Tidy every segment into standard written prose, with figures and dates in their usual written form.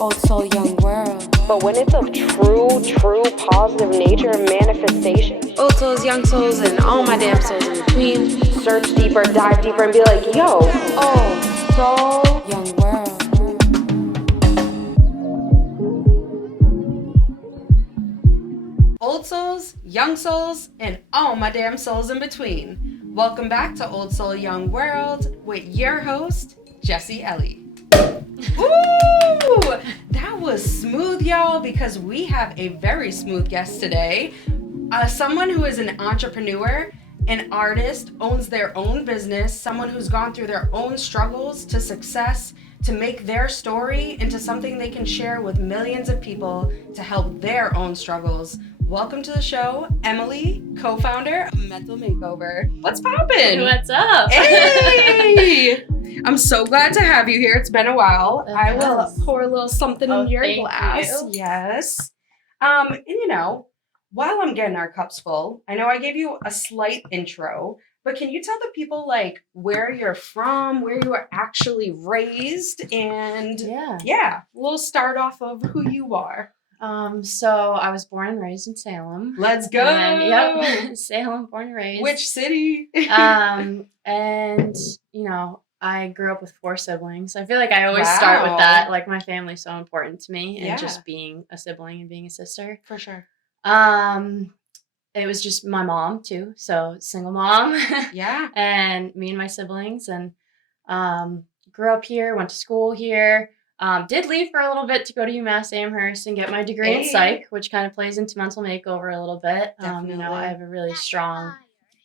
Old soul, young world. But when it's of true positive nature and manifestation, Old souls, young souls, and all my damn souls in between. search deeper, dive deeper, and be like, yo, Old soul, young world. Old souls, young souls, and all my damn souls in between. Welcome back to Old Soul, Young World with your host, Jessie Elly. Ooh, that was smooth, y'all, because we have a very smooth guest today. Someone who is an entrepreneur, an artist, owns their own business, someone who's gone through their own struggles to success, to make their story into something they can share with millions of people to help their own struggles. Welcome to the show, Emily, co-founder of Mental Makeover. What's poppin'? What's up? Hey! I'm so glad to have you here. It's been a while. I will Yes. pour a little something in your thank glass. you. Yes. And while I'm getting our cups full, I know I gave you a slight intro, but can you tell the people where you're from, where you were actually raised, and we'll start off of who you are. So I was born and raised in Salem. Let's go. Yep. Salem, born and raised. Which city? And I grew up with 4 siblings. I feel like I always start with that. Like, my family's so important to me, and just being a sibling and being a sister. For sure. It was just my mom too, so single mom. Yeah. And me and my siblings, and grew up here, went to school here. Did leave for a little bit to go to UMass Amherst and get my degree in psych, which kind of plays into mental makeover a little bit. I have a really strong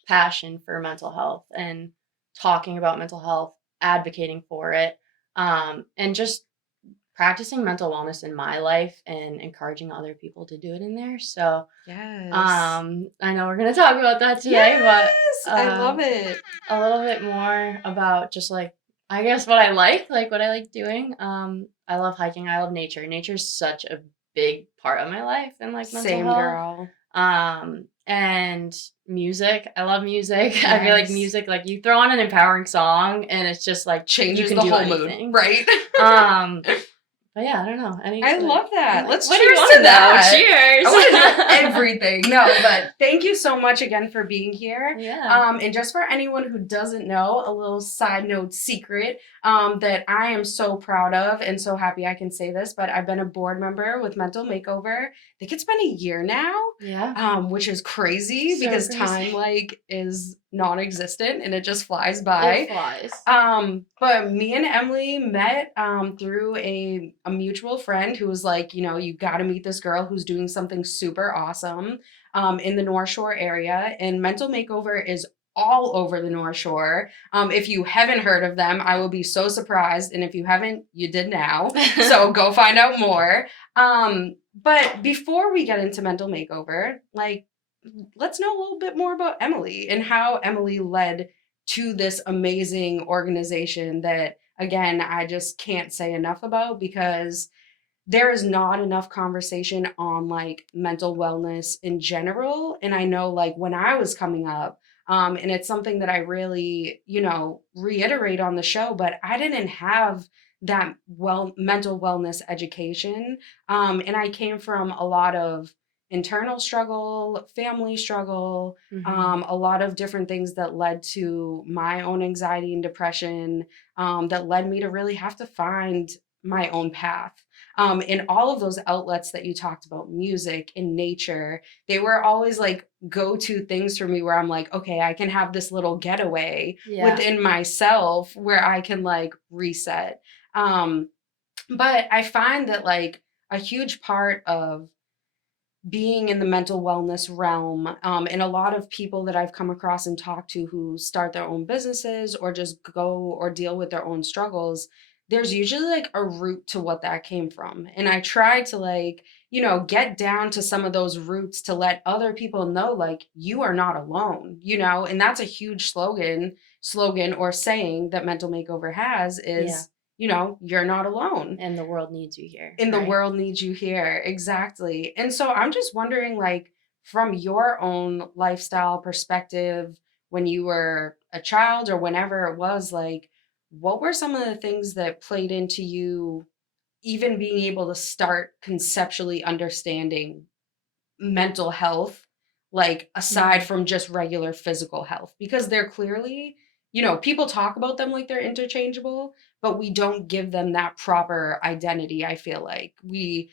passion for mental health and talking about mental health, advocating for it, and just practicing mental wellness in my life and encouraging other people to do it in there. So, Yes. I know we're going to talk about that today, Yes, I love it. A little bit more about just what I like doing. I love hiking. I love nature. Nature's such a big part of my life and mental Same health. girl. And music. I love music. Yes. I feel like music, you throw on an empowering song and it's just Changes you the can whole do anything. mood, right? But yeah, I don't know. I love that. Let's what do cheers you to want that. Cheers. I want to know everything. No, but thank you so much again for being here. Yeah. And just for anyone who doesn't know, a little side note secret that I am so proud of and so happy I can say this, but I've been a board member with Mental Makeover. I think it's been a year now. Yeah. Which is crazy So because crazy. time is non-existent and it just flies by. It flies. But me and Emily met through a mutual friend who was like, you got to meet this girl who's doing something super awesome in the North Shore area. And Mental Makeover is all over the North Shore. If you haven't heard of them, I will be so surprised. And if you haven't, you did now. So go find out more. But before we get into Mental Makeover, let's know a little bit more about Emily and how Emily led to this amazing organization that, again, I just can't say enough about because there is not enough conversation on mental wellness in general. And I know when I was coming up, and it's something that I really, reiterate on the show, but I didn't have that mental wellness education. And I came from a lot of internal struggle, family struggle, a lot of different things that led to my own anxiety and depression, that led me to really have to find my own path. And all of those outlets that you talked about, music and nature, they were always go-to things for me where I'm okay, I can have this little getaway within myself where I can reset. But I find that a huge part of being in the mental wellness realm, and a lot of people that I've come across and talked to who start their own businesses or just go or deal with their own struggles, there's usually a root to what that came from. And I try to get down to some of those roots to let other people know you are not alone, and that's a huge slogan or saying that Mental Makeover has is you're not alone. And the world needs you here. The world needs you here. Exactly. And so I'm just wondering, from your own lifestyle perspective, when you were a child or whenever it was, what were some of the things that played into you even being able to start conceptually understanding mental health, like aside from just regular physical health, because they're clearly, people talk about them like they're interchangeable, but we don't give them that proper identity. I feel like we,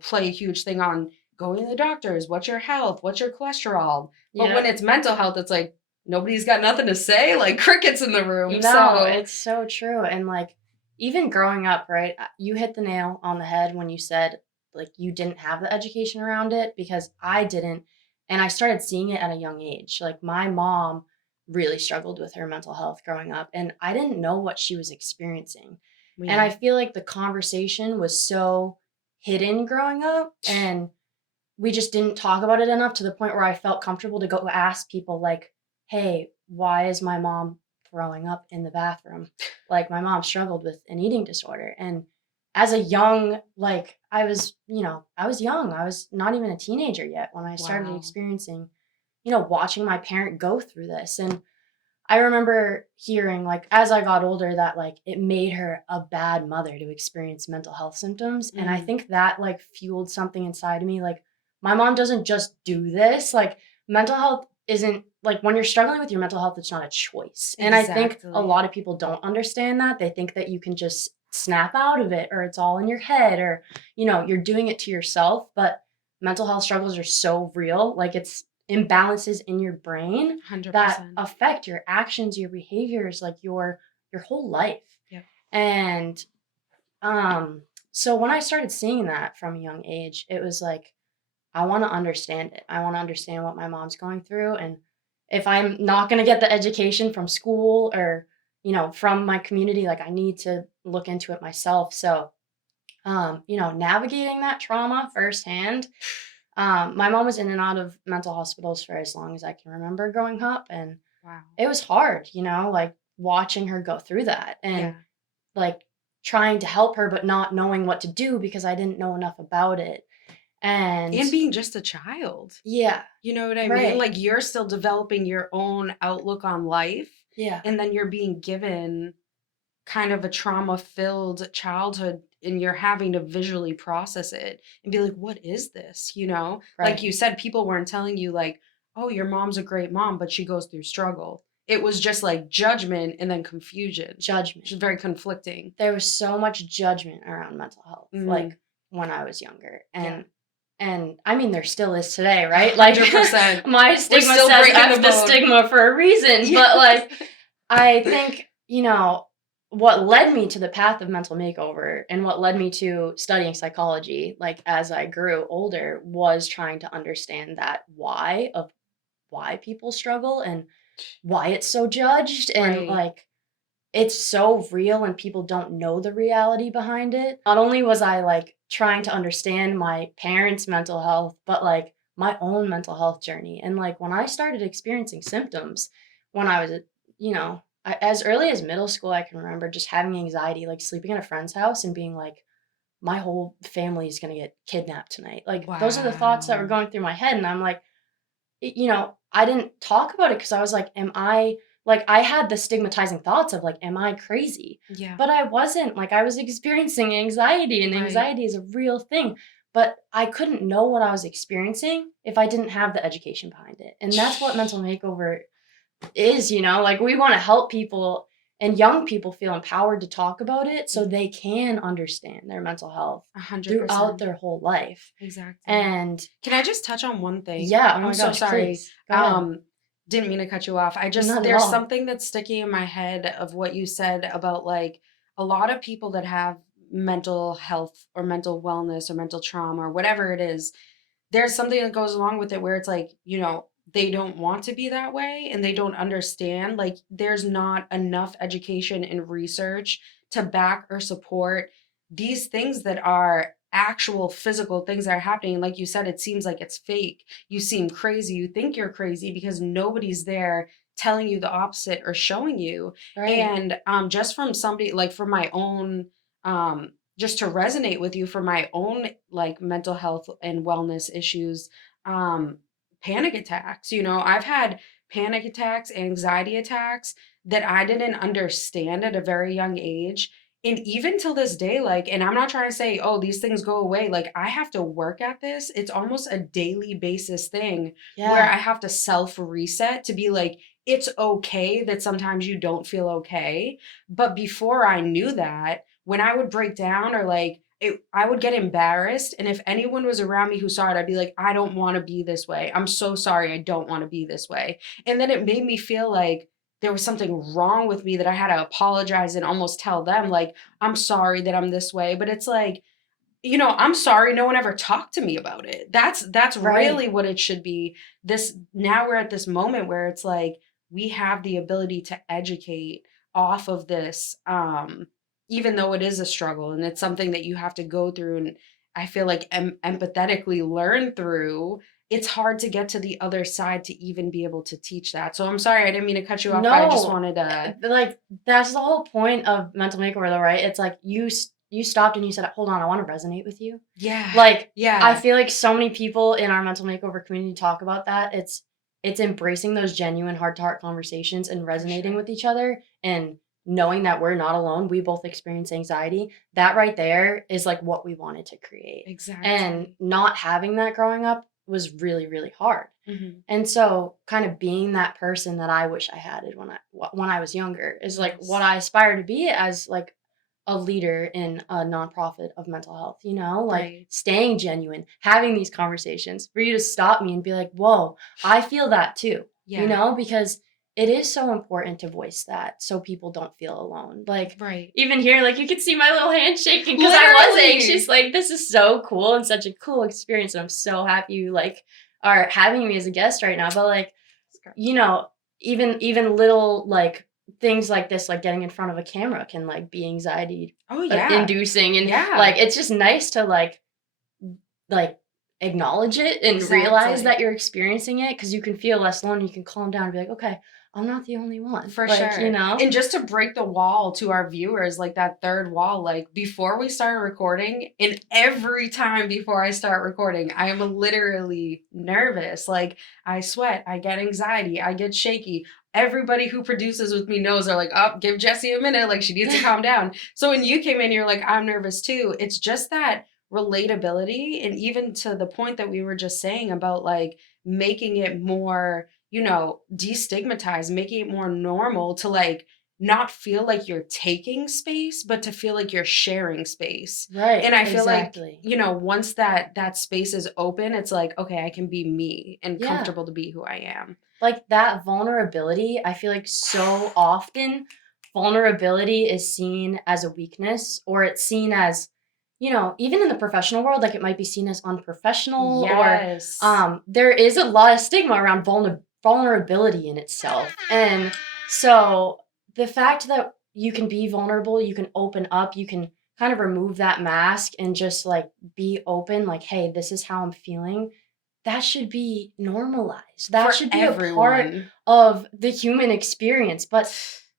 play a huge thing on going to the doctors, what's your health, what's your cholesterol. But when Yep. it's mental health, it's like nobody's got nothing to say, like crickets in the room. No, So it's so true. And like, even growing up, right? You hit the nail on the head when you said like you didn't have the education around it, because I didn't. And I started seeing it at a young age. Like, my mom really struggled with her mental health growing up, and I didn't know what she was experiencing. And I yeah, feel like the conversation was so hidden growing up, and we just didn't talk about it enough to the point where I felt comfortable to go ask people like, "Hey, why is my mom throwing up in the bathroom?" Like, my mom struggled with an eating disorder. And as a young, like, I was young. I was not even a teenager yet when I started wow, experiencing, watching my parent go through this. And I remember hearing, like, as I got older, that, like, it made her a bad mother to experience mental health symptoms. And I mm, think that, like, fueled something inside of me. Like, my mom doesn't just do this. Like, mental health isn't, like, when you're struggling with your mental health, it's not a choice. And I think a exactly. lot of people don't understand that. They think that you can just snap out of it, or it's all in your head, or, you're doing it to yourself. But mental health struggles are so real. Like, it's imbalances in your brain that 100%. affect your actions, your behaviors, like your whole life. Yep. And um so when I started seeing that from a young age, it was like, I want to understand it. I want to understand what my mom's going through. And if I'm not going to get the education from school, or from my community, like, I need to look into it myself. So navigating that trauma firsthand. My mom was in and out of mental hospitals for as long as I can remember growing up, and Wow. it was hard, like, watching her go through that, and, Yeah. like, trying to help her but not knowing what to do because I didn't know enough about it. And And being just a child. yeah, You know what I mean? right. Like you're still developing your own outlook on life, Yeah, and then you're being given kind of a trauma-filled childhood, and you're having to visually process it and be like, "What is this?" You know? Like right. you said, people weren't telling you like, "Oh, your mom's a great mom, but she goes through struggle." It was just like judgment and then confusion, which Judgment. is very conflicting. There was so much judgment around mental health, Mm, like, when I was younger. yeah. And I mean, there still is today, right? Like, 100%. my We're stigma still says breaking the F the bone. stigma for a reason. But, Yes. like, I think, what led me to the path of mental makeover, and what led me to studying psychology, like, as I grew older, was trying to understand that why people struggle, and why it's so judged. And, Right. like, it's so real, and people don't know the reality behind it. Not only was I, like, trying to understand my parents' mental health, but, like, my own mental health journey. And, like, when I started experiencing symptoms when I was, as early as middle school, I can remember just having anxiety, like, sleeping at a friend's house and being like, my whole family is going to get kidnapped tonight. Like, those are the thoughts that were Wow. going through my head. And I'm like, I didn't talk about it because I was like, am I, like, I had the stigmatizing thoughts of, like, am I crazy? Yeah. But I wasn't. Like, I was experiencing anxiety, and Right. anxiety is a real thing. But I couldn't know what I was experiencing if I didn't have the education behind it. And that's what mental makeover is, like, we want to help people and young people feel empowered to talk about it so they can understand their mental health throughout 100%. their whole life. Exactly. And Can I just touch on one thing? yeah, oh I'm my so gosh, sorry. please go ahead. Didn't mean to cut you off. Not at There's all. something that's sticking in my head of what you said about like a lot of people that have mental health or mental wellness or mental trauma or whatever it is, there's something that goes along with it where it's like, they don't want to be that way and they don't understand. Like, there's not enough education and research to back or support these things that are actual physical things that are happening. Like you said, it seems like it's fake. You seem crazy. You think you're crazy because nobody's there telling you the opposite or showing you. Right. And just from somebody, like for my own, just to resonate with you for my own like mental health and wellness issues, um panic attacks. I've had panic attacks, anxiety attacks that I didn't understand at a very young age, And even till this day, like, and I'm not trying to say, oh, these things go away. Like, I have to work at this. It's almost a daily basis thing where Yeah. I have to self reset to be like, it's okay that sometimes you don't feel okay. But before I knew that, when I would break down or like, I would get embarrassed. And if anyone was around me who saw it, I'd be like, I don't want to be this way. I'm so sorry. I don't want to be this way. And then it made me feel like, there was something wrong with me that I had to apologize and almost tell them, like, I'm sorry that I'm this way. But it's like, I'm sorry no one ever talked to me about it. That's Right. really what it should be. This now we're at this moment where it's like we have the ability to educate off of this, even though it is a struggle and it's something that you have to go through and I feel like empathetically learn through. It's hard to get to the other side to even be able to teach that. So I'm sorry, I didn't mean to cut you off, but I just No, wanted to. like that's the whole point of mental makeover, though, right? It's like you stopped and you said, "Hold on, I want to resonate with you." Yeah. Like I Yeah. feel like so many people in our mental makeover community talk about that. It's embracing those genuine heart to heart conversations and For resonating sure. with each other and knowing that we're not alone. We both experience anxiety. That right there is like what we wanted to create. And Exactly. not having that growing up was really, really hard. Hmm. And so kind of being that person that I wish I had it when I was younger is like what Yes. I aspire to be as like a leader in a nonprofit of mental health, like Right. staying genuine, having these conversations for you to stop me and be like, whoa, I feel that too, Yeah. because it is so important to voice that so people don't feel alone. Like, Right. even here, like you could see my little hand shaking because I was Literally. anxious. Like, this is so cool and such a cool experience. And I'm so happy you like are having me as a guest right now. But like, you know, even little like things like this, like getting in front of a camera can like be anxiety Oh yeah. inducing, and Yeah. like it's just nice to like acknowledge it and realize Exactly. that you're experiencing it because you can feel less alone. You can calm down and be like, okay, I'm not the only one. For Like, sure. And just to break the wall to our viewers, like that third wall, like before we started recording, and every time before I start recording, I am literally nervous. Like I sweat, I get anxiety, I get shaky. Everybody who produces with me knows they're like, oh, give Jessie a minute. Like she needs to calm down. So when you came in, you're like, I'm nervous too. It's just that relatability. And even to the point that we were just saying about like making it more destigmatize, making it more normal to like not feel like you're taking space, but to feel like you're sharing space. right, And I feel like, exactly. once that space is open, it's like, okay, I can be me and Yeah. comfortable to be who I am. Like that vulnerability, I feel like so often vulnerability is seen as a weakness, or it's seen as, even in the professional world, like it might be seen as unprofessional, or Yes. there is a lot of stigma around vulnerability in itself. And so the fact that you can be vulnerable, you can open up, you can kind of remove that mask and just like be open, like, hey, this is how I'm feeling, that should be normalized. That For should be a part everyone. of the human experience. But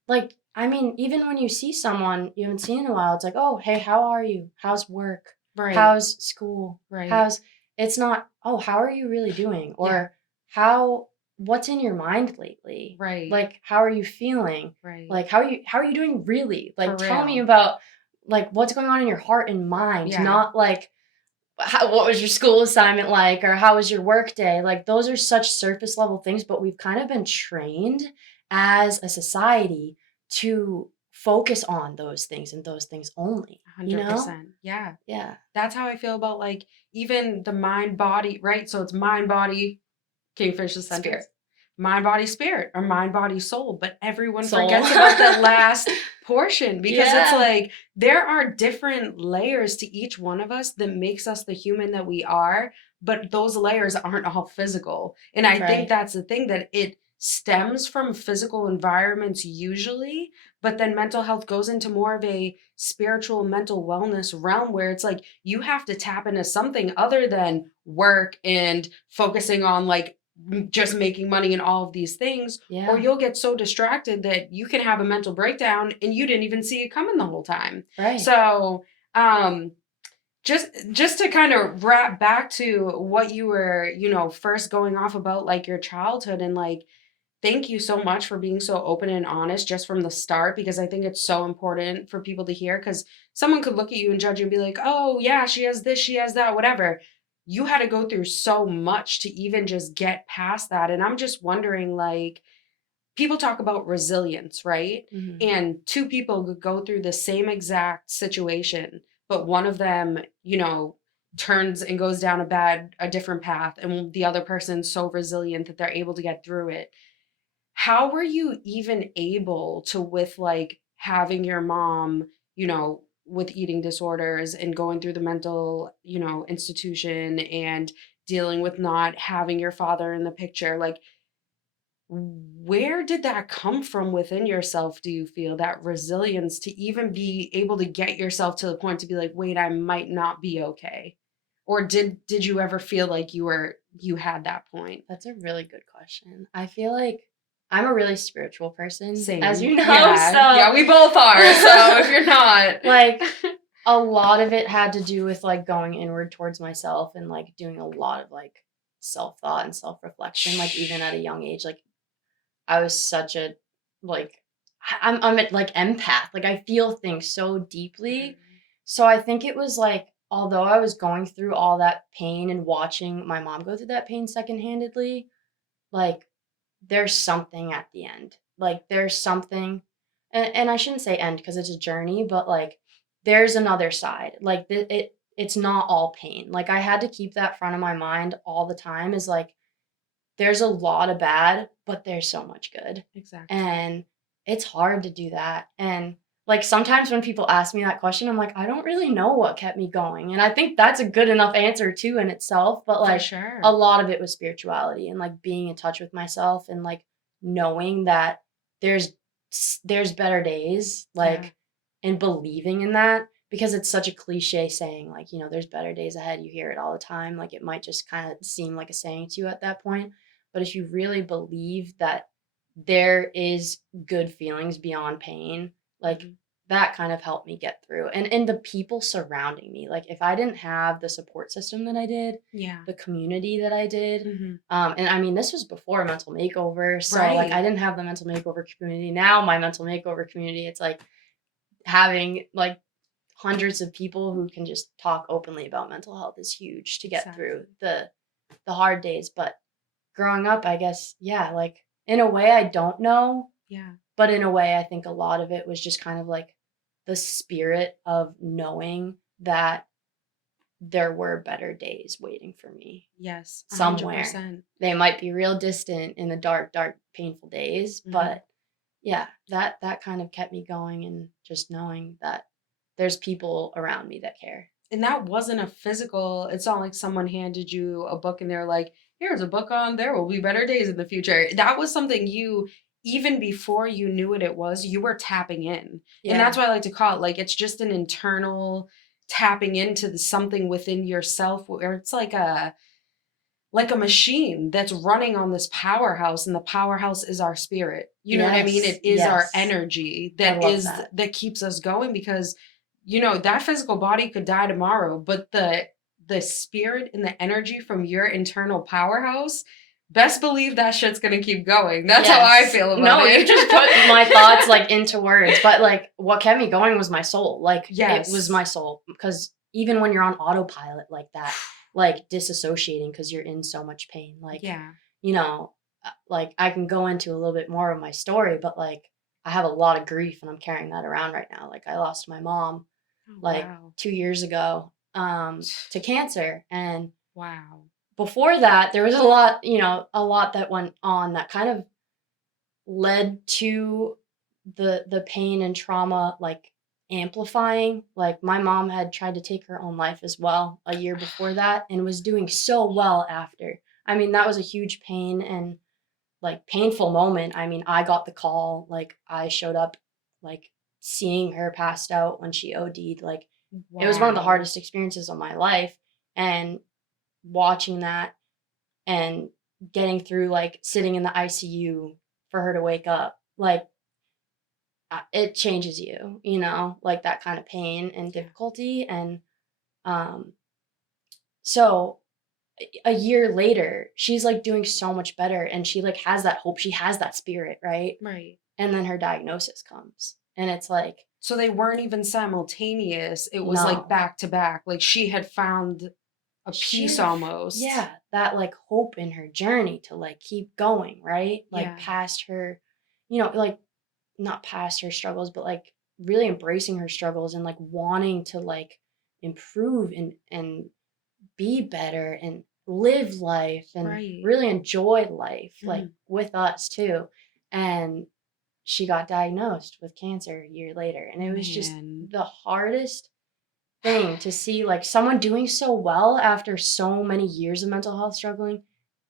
like, I mean, even when you see someone you haven't seen in a while, it's like, oh, hey, how are you? How's work? Right. How's school? Right. It's not, oh, how are you really doing? Yeah. Or what's in your mind lately? Right. Like, how are you feeling? Right. Like, how are you doing really? Like, For tell me real. about like what's going on in your heart and mind, Yeah. not like, what was your school assignment like, or how was your work day? Like, those are such surface level things, but we've kind of been trained as a society to focus on those things and those things only, 100%. Yeah. Yeah. That's how I feel about like even the mind body, right? So it's mind body, Kingfish the sentence. Spirit. Mind body spirit or mind body soul, but everyone Soul. forgets about that last portion because it's Yeah. like there are different layers to each one of us that makes us the human that we are, but those layers aren't all physical. And I think Right. that's the thing, that it stems from physical environments usually, but then mental health goes into more of a spiritual mental wellness realm where it's like you have to tap into something other than work and focusing on like just making money and all of these things, or Yeah. you'll get so distracted that you can have a mental breakdown and you didn't even see it coming the whole time. Right. So just to kind of wrap back to what you were first going off about, like your childhood and like thank you so much for being so open and honest just from the start, because I think it's so important for people to hear, because someone could look at you and judge you and be like, oh, yeah, she has this, she has that, whatever. You had to go through so much to even just get past that. And I'm just wondering, like, people talk about resilience, right? Mhm. And two people could go through the same exact situation, but one of them, turns and goes down a different path, and the other person's so resilient that they're able to get through it. How were you even able to, with like having your mom, with eating disorders and going through the mental, institution, and dealing with not having your father in the picture, like, where did that come from within yourself? Do you feel that resilience to even be able to get yourself to the point to be like, wait, I might not be okay? Or did you ever feel like you had that point? That's a really good question. I feel like I'm a really spiritual person, Same. as you know. Yeah. So Yeah, we both are. So if you're not, like a lot of it had to do with like going inward towards myself and like doing a lot of like self-thought and self-reflection, like even at a young age. Like I was such a like I'm a, like empath. Like I feel things so deeply. So I think it was like although I was going through all that pain and watching my mom go through that pain second-handedly, like there's something at the end. Like there's something and I shouldn't say end because it's a journey, but like there's another side. Like it's not all pain. Like I had to keep that front of my mind all the time is like there's a lot of bad, but there's so much good. exactly. And it's hard to do that. And like sometimes when people ask me that question, I'm like, I don't really know what kept me going. And I think that's a good enough answer too in itself. But For like sure. a lot of it was spirituality and like being in touch with myself and like knowing that there's there's better days, like Yeah. and believing in that because it's such a cliche saying, like, there's better days ahead. You hear it all the time. Like it might just kind of seem like a saying to you at that point. But if you really believe that there is good feelings beyond pain, like Mhm. that kind of helped me get through. And the people surrounding me, like if I didn't have the support system that I did, Yeah. the community that I did, Mhm. and I mean this was before mental makeover, so like I Right. didn't have the mental makeover community. Now my mental makeover community, it's like having like hundreds of people who can just talk openly about mental health is huge to get through Exactly. the hard days. But growing up, I guess, yeah, like in a way I don't know, Yeah. but in a way I think a lot of it was just kind of like the spirit of knowing that there were better days waiting for me Yes. somewhere. 100%. They might be real distant in the dark, dark, painful days, Mhm. but yeah, that kind of kept me going and just knowing that there's people around me that care. And that wasn't a physical, it's not like someone handed you a book and they're like, here's a book on there will be better days in the future. That was something you, even before you knew what it was, you were tapping in. And that's Yeah. why I like to call it, like, it's just an internal tapping into something within yourself, where it's like a machine that's running on this powerhouse, and the powerhouse is our spirit. You know what I mean? Yes. It is our Yes. energy I love that. that keeps us going, because that physical body could die tomorrow, but the spirit and the energy from your internal powerhouse, best believe that shit's going to keep going. That's how I Yes. feel about No, it. you just put my thoughts like into words. But like what kept me going was my soul. Like it was Yes. my soul. Because even when you're on autopilot like that, like disassociating because you're in so much pain, like, Yeah. like I can go into a little bit more of my story, but like I have a lot of grief and I'm carrying that around right now. Like I lost my mom Oh, like wow. 2 years ago to cancer. And Wow. before that, there was a lot that went on that kind of led to the pain and trauma like amplifying. Like my mom had tried to take her own life as well a year before that and was doing so well after. I mean, that was a huge pain and like painful moment. I mean, I got the call, like I showed up like seeing her passed out when she OD'd. Like it was one of the Wow. hardest experiences of my life. And watching that and getting through like sitting in the ICU for her to wake up, like it changes you, like that kind of pain and Yeah. difficulty. And um, so a year later, she's like doing so much better, and she like has that hope, she has that spirit, right? Right. And then her diagnosis comes, and it's like, So they weren't even simultaneous. It was like no. back to back. Like she had found a She piece had almost. yeah, that like hope in her journey to like keep going, right? Like Yeah. past her, like not past her struggles, but like really embracing her struggles and like wanting to like improve and be better and live life and Right. really enjoy life, like Mhm. with us too. And she got diagnosed with cancer a year later. And it was just Man. the hardest thing to see, like someone doing so well after so many years of mental health struggling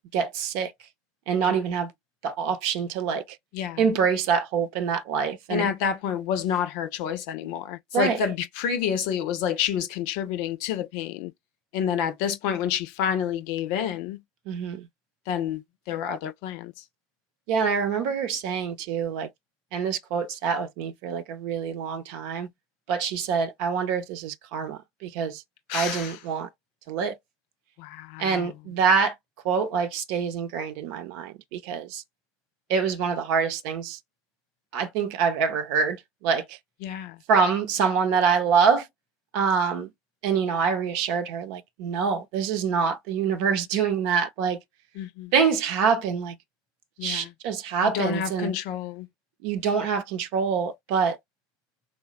get sick and not even have the option to like Yeah. embrace that hope and that life. And at that point was not her choice anymore. It's like Right. previously it was like she was contributing to the pain. And then at this point when she finally gave in, hmm then there were other plans. Yeah, and I remember her saying too, like, and this quote sat with me for like a really long time, but she said, I wonder if this is karma because I didn't want to live. And Wow. that quote like stays ingrained in my mind because it was one of the hardest things I think I've ever heard, like Yeah. from someone that I love. Um, and I reassured her, like, no, this is not the universe doing that. Like, Mhm. things happen, like, Yeah. just You don't happens, have and control. you don't have control. But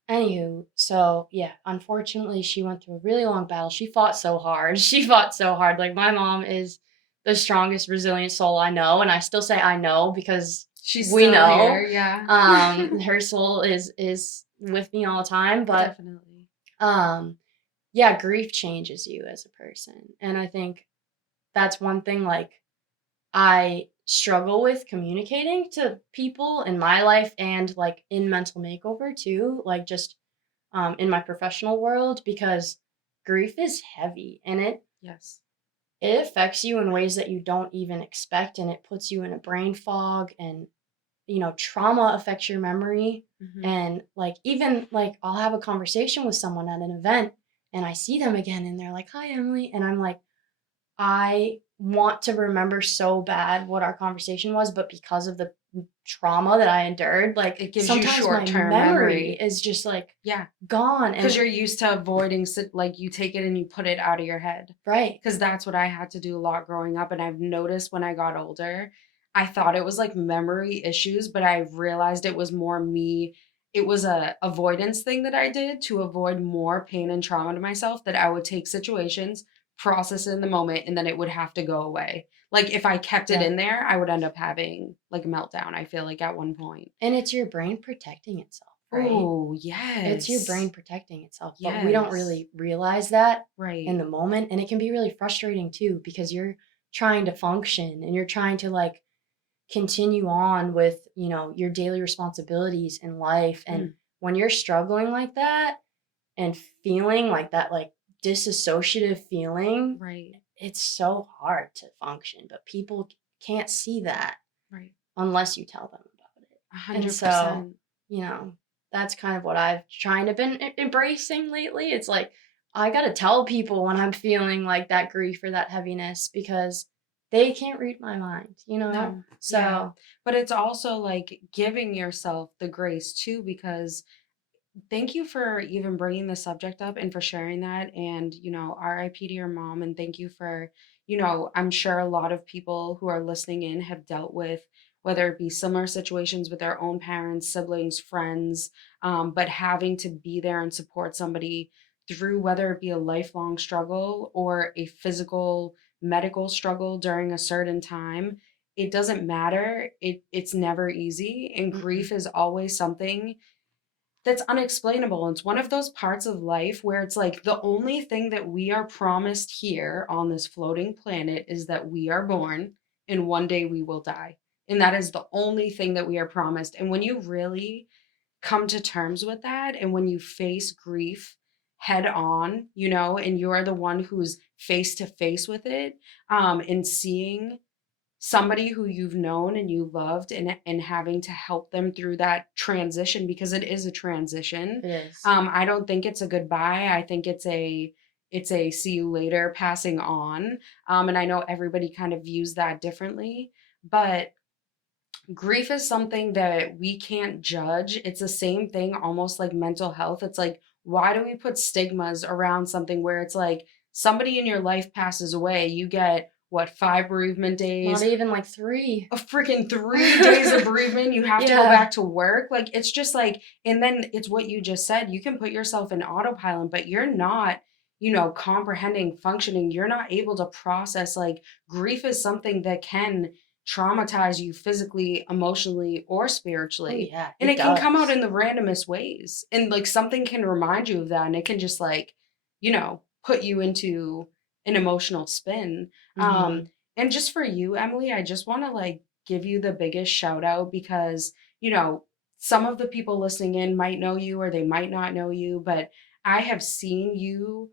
anywho, so yeah, unfortunately, she went through a really long battle. She fought so hard. She fought so hard. Like, my mom is the strongest, resilient soul I know, and I still say I know because She's we still know. here, yeah. Her soul is with me all the time, but Definitely. yeah, grief changes you as a person. And I think that's one thing like I struggle with communicating to people in my life and like in mental makeover too, like just in my professional world because grief is heavy and Yes. it affects you in ways that you don't even expect, and it puts you in a brain fog, and trauma affects your memory. Mhm. And like even like I'll have a conversation with someone at an event and I see them again and they're like, "Hi Emily." And I'm like, I want to remember so bad what our conversation was, but because of the trauma that I endured, like It gives you sometimes my short-term memory memory. is just like Yeah. gone. Because And you're used to avoiding, like you take it and you put it out of your head. right. Because that's what I had to do a lot growing up. And I've noticed when I got older, I thought it was like memory issues, but I realized it was more me. It was a avoidance thing that I did to avoid more pain and trauma to myself, that I would take situations, process it in the moment, and then it would have to go away. Like if I kept it Yeah. in there, I would end up having like a meltdown, I feel like at one point. And it's your brain protecting itself, right? Oh, It's your brain yes. protecting itself, but we don't Yes. really realize that in Right. the moment, and it can be really frustrating too because you're trying to function and you're trying to like continue on with, your daily responsibilities in life. And Mm, when you're struggling like that and feeling like that like disassociative feeling, right. it's so hard to function, but people can't see that Right. unless you tell them about it. And so, 100%. you know, that's kind of what I've trying to been embracing lately. It's like I got to tell people when I'm feeling like that grief or that heaviness because they can't read my mind, No. Yeah. So, But it's also like giving yourself the grace too, because thank you for even bringing the subject up and for sharing that. And, RIP to your mom. And thank you for, I'm sure a lot of people who are listening in have dealt with whether it be similar situations with their own parents, siblings, friends, but having to be there and support somebody through whether it be a lifelong struggle or a physical medical struggle during a certain time. It doesn't matter. It's never easy. And mm-mm, grief is always something that's unexplainable. It's one of those parts of life where it's like the only thing that we are promised here on this floating planet is that we are born and one day we will die. And that is the only thing that we are promised. And when you really come to terms with that, and when you face grief head on, and you're the one who's face to face with it, and seeing somebody who you've known and you loved, and having to help them through that transition, because it is a transition. it is. I don't think it's a goodbye. I think it's it's a see you later, passing on. And I know everybody kind of views that differently, but grief is something that we can't judge. It's the same thing almost like mental health. It's like, why do we put stigmas around something where it's like somebody in your life passes away, you get what, 5 bereavement Not days, even like 3. a freaking 3 days of bereavement, you have to go Yeah. back to work. Like, it's just like, and then it's what you just said. You can put yourself in autopilot, but you're not, comprehending, functioning. You're not able to process. Like, grief is something that can traumatize you physically, emotionally, or Oh spiritually. yeah, And it it can come out does. in the randomest ways. And like something can remind you of that. And it can just like, put you into an emotional spin. Hmm. And just for you, Emily, I just want to like give you the biggest shout out because, some of the people listening in might know you or they might not know you, but I have seen you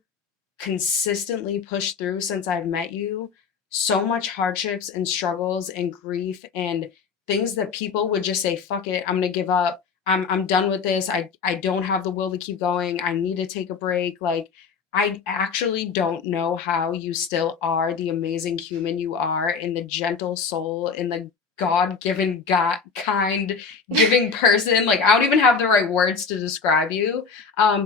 consistently push through since I've met you so much hardships and struggles and grief and things that people would just say, fuck it, I'm gonna give up. I'm done with this. I don't have the will to keep going. I need to take a break. Like, I actually don't know how you still are the amazing human you are in the gentle soul, in the God-given, God kind giving person. Like, I don't even have the right words to describe you.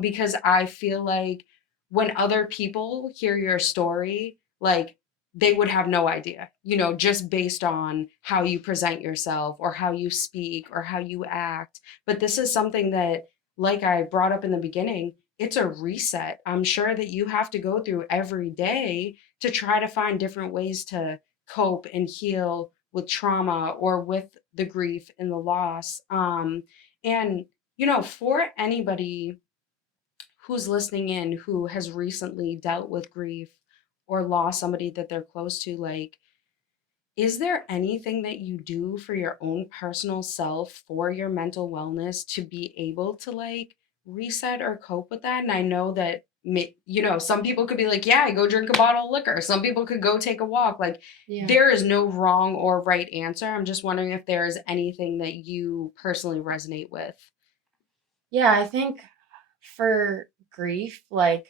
Because I feel like when other people hear your story, like, they would have no idea, just based on how you present yourself or how you speak or how you act. But this is something that, like I brought up in the beginning, it's a reset. I'm sure that you have to go through every day to try to find different ways to cope and heal with trauma or with the grief and the loss. And, for anybody who's listening in who has recently dealt with grief or lost somebody that they're close to, like, is there anything that you do for your own personal self for your mental wellness to be able to like reset or cope with that? And I know that some people could be like, yeah, I go drink a bottle of liquor. Some people could go take a walk. Like, Yeah. there is no wrong or right answer. I'm just wondering if there's anything that you personally resonate with. Yeah, I think for grief, like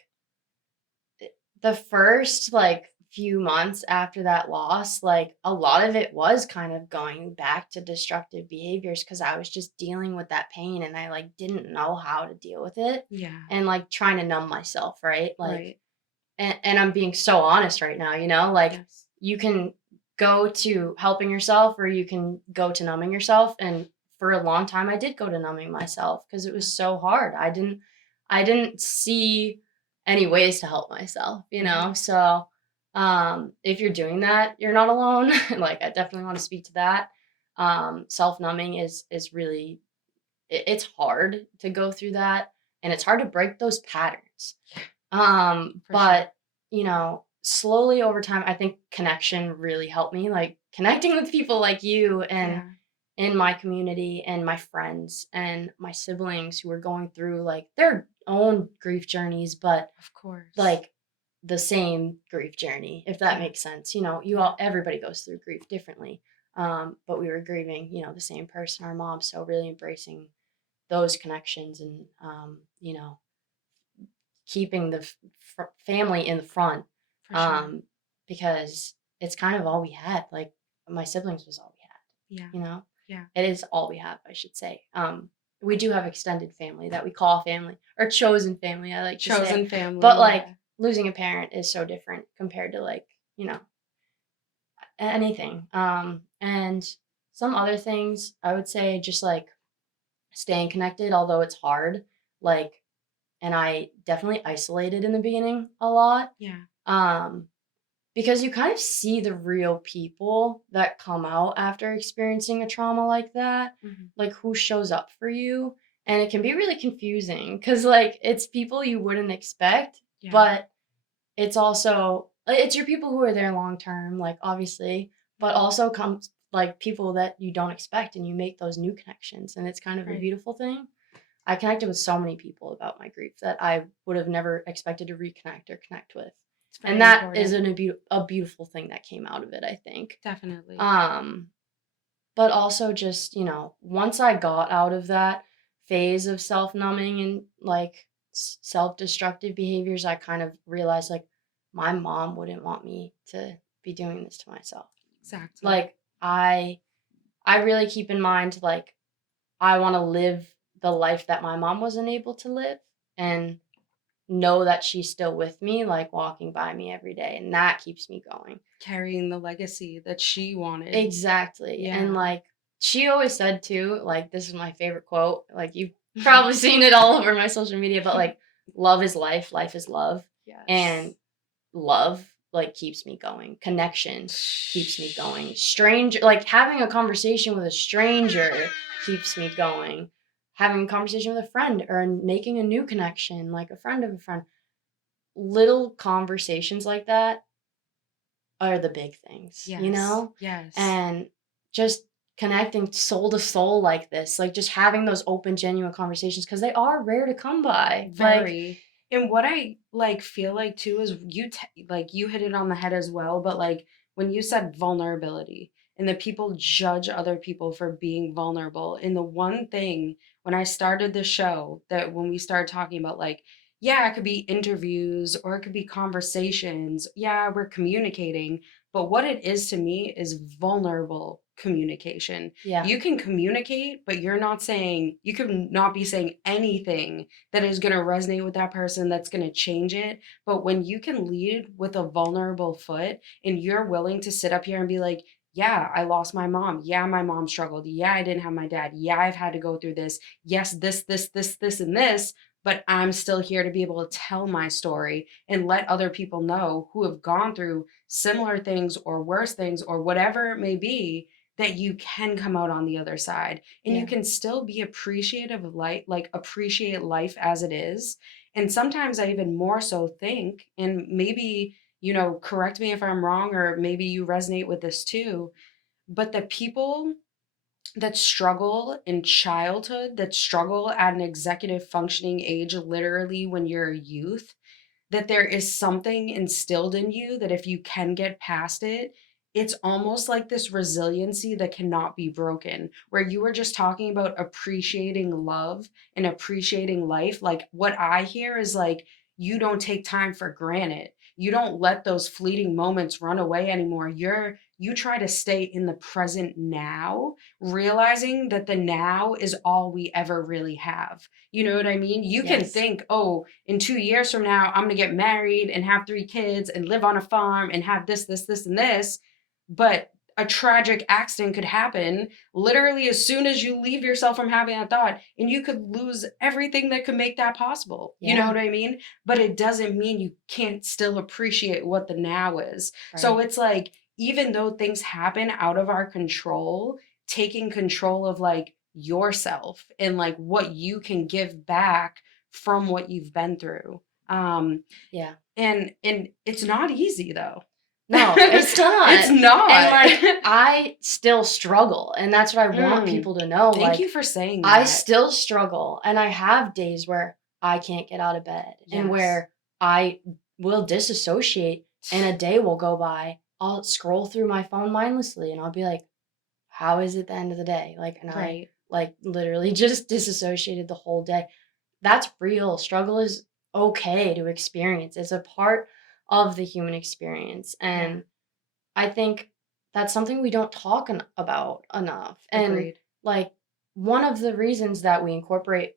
the first like few months after that loss, like a lot of it was kind of going back to destructive behaviors because I was just dealing with that pain and I like didn't know how to deal with it Yeah. and like trying to numb myself, right? Like Right. and I'm being so honest right now, like Yes. you can go to helping yourself or you can go to numbing yourself. And for a long time I did go to numbing myself because it was so hard. I didn't see any ways to help myself, Yeah. So if you're doing that, you're not alone. Like I definitely want to speak to that. Self-numbing is really it's hard to go through that and it's hard to break those patterns. For sure. But slowly over time, I think connection really helped me. Like connecting with people like you and Yeah. in my community and my friends and my siblings who are going through like their own grief journeys, but Of course. like the same grief journey, if that Yeah. makes sense. Everybody goes through grief differently. But we were grieving, the same person, our mom. So really embracing those connections and keeping the family in the front, For sure. because it's kind of all we had. Like my siblings was all we Yeah. had. Yeah. It is all we have, I should say. We do have extended family that we call family or chosen family, I like to say. Chosen family. But like Yeah. losing a parent is so different compared to like anything. And some other things I would say just like staying connected, although it's hard. Like and I definitely isolated in the beginning a lot. Yeah. Um, because you kind of see the real people that come out after experiencing a trauma like that, Mhm. like who shows up for you. And it can be really confusing because, like, it's people you wouldn't expect, Yeah. but it's your people who are there long term, like, obviously, but also comes like people that you don't expect and you make those new connections. And it's kind of a Right. beautiful thing. I connected with so many people about my grief that I would have never expected to reconnect or connect with. It's very And that is important. a beautiful thing that came out of it, I think. Definitely. But also just, once I got out of that phase of self-numbing and like self-destructive behaviors, I kind of realized like my mom wouldn't want me to be doing this to myself. Exactly. Like I really keep in mind like I want to live the life that my mom wasn't able to live and know that she's still with me, like walking by me every day, and that keeps me going. Carrying the legacy that she wanted. Exactly. Yeah. And like she always said too, like this is my favorite quote. Like you've probably seen it all over my social media, but like love is life, life is love. Yes. And love like keeps me going. Connection keeps me going. Stranger, like having a conversation with a stranger keeps me going. Having a conversation with a friend or making a new connection, like a friend of a friend. Little conversations like that are the big things, you Yes. know? Yes. And just connecting soul to soul like this, like just having those open, genuine conversations because they are rare to come by. Like, Very. And what I like feel like too is like you hit it on the head as well, but like when you said vulnerability and that people judge other people for being vulnerable. And the one thing when I started the show that when we started talking about like, yeah, it could be interviews or it could be conversations. Yeah, we're communicating, but what it is to me is vulnerable communication. yeah, You can communicate, but you could not be saying anything that is going to resonate with that person, that's going to change it. But when you can lead with a vulnerable foot and you're willing to sit up here and be like, yeah, I lost my mom. Yeah, my mom struggled. Yeah, I didn't have my dad. Yeah, I've had to go through this. Yes, this, and this. But I'm still here to be able to tell my story and let other people know who have gone through similar things or worse things or whatever it may be, that you can come out on the other side and you Yeah. can still be appreciative of life, like appreciate life as it is. And sometimes I even more so think, and maybe, correct me if I'm wrong, or maybe you resonate with this too, but the people that struggle in childhood, that struggle at an executive functioning age, literally when you're a youth, that there is something instilled in you that if you can get past it, it's almost like this resiliency that cannot be broken. Where you were just talking about appreciating love and appreciating life. Like what I hear is like, you don't take time for granted. You don't let those fleeting moments run away anymore. You try to stay in the present now, realizing that the now is all we ever really have. You know what I mean? You can Yes. think, oh, in 2 years from now, I'm going to get married and have 3 kids and live on a farm and have this, and this. But a tragic accident could happen literally as soon as you leave yourself from having that thought, and you could lose everything that could make that possible. You know Yeah. what I mean? But it doesn't mean you can't still appreciate what the now is. So Right. it's like, even though things happen out of our control, taking control of like yourself and like what you can give back from what you've been through. Yeah. And it's not easy though. No, it's not. It's not. And like I still struggle, and that's what I want people to know. Thank like you for saying that. I still struggle, and I have days where I can't get out of bed and Yes. where I will disassociate and a day will go by. I'll scroll through my phone mindlessly and I'll be like, how is it the end of the day? Like, and Right. I like literally just disassociated the whole day. That's real. Struggle is okay to experience. It's a part of the human experience. And I think that's something we don't talk about enough. And Agreed. like one of the reasons that we incorporate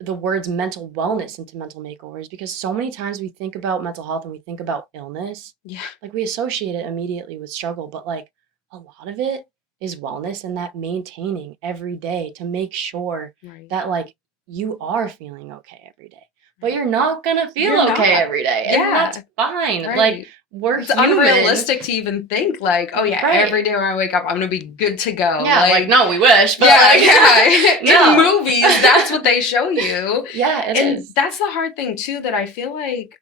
the words mental wellness into mental makeovers because so many times we think about mental health and we think about illness. Yeah. Like we associate it immediately with struggle, but like a lot of it is wellness and that maintaining every day to make sure Right. that like you are feeling okay every day. But you're not gonna feel You're okay not. every day. Yeah. And that's fine. Right. Like we're It's human. unrealistic to even think like, oh yeah, Right. every day when I wake up, I'm gonna be good to go. Yeah, like no, we wish, but yeah, like, yeah. no. In movies, that's what they show you. Yeah, it and is. that's the hard thing too, that I feel like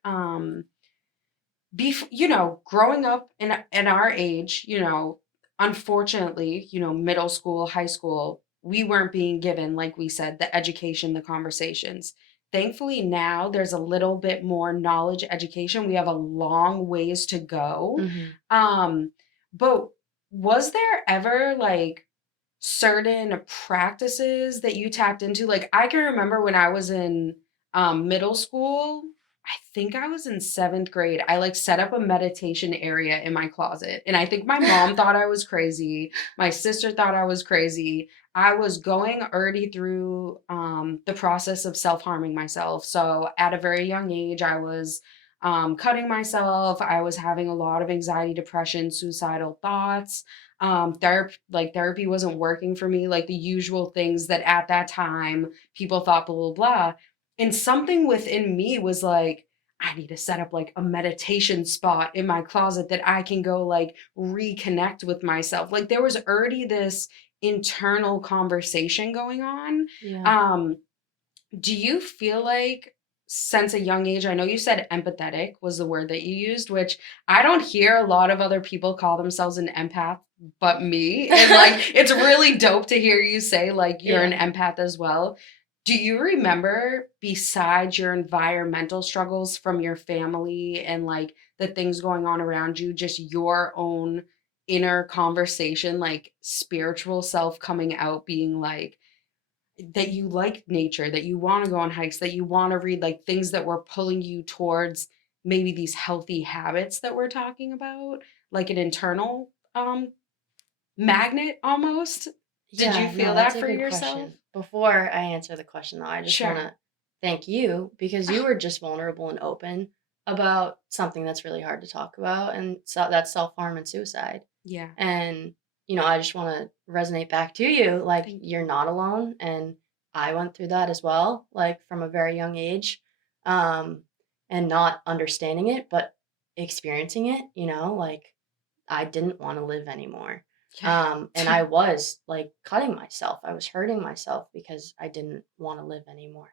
growing up in our age, unfortunately, middle school, high school, we weren't being given, like we said, the education, the conversations. Thankfully now there's a little bit more knowledge education. We have a long ways to go. Mhm. But was there ever like certain practices that you tapped into? Like I can remember when I was in Middle school, I think I was in 7th grade. I like set up a meditation area in my closet. And I think my mom thought I was crazy. My sister thought I was crazy. I was going already through the process of self-harming myself. So at a very young age, I was cutting myself. I was having a lot of anxiety, depression, suicidal thoughts. Therapy wasn't working for me, like the usual things that at that time people thought, blah, blah, blah. And something within me was like, I need to set up like a meditation spot in my closet that I can go like reconnect with myself. Like there was already this internal conversation going on. Yeah. Do you feel like since a young age, I know you said empathetic was the word that you used, which I don't hear a lot of other people call themselves an empath but me. And like it's really dope to hear you say like you're an Yeah. empath as well. Do you remember, besides your environmental struggles from your family and like the things going on around you, just your own inner conversation, like spiritual self coming out, being like, that you like nature, that you want to go on hikes, that you want to read, like things that were pulling you towards maybe these healthy habits that we're talking about, like an internal magnet almost? Did you Yeah, no, feel that's that a for good yourself? question. Before I answer the question, though, I just want Sure. to thank you because you were just vulnerable and open about something that's really hard to talk about, and so that's self-harm and suicide. Yeah. And, I just want to resonate back to you, like, Thank you're you. not alone, and I went through that as well, like, from a very young age, um, and not understanding it, but experiencing it, like, I didn't want to live anymore. Yeah. And I was like cutting myself. I was hurting myself because I didn't want to live anymore.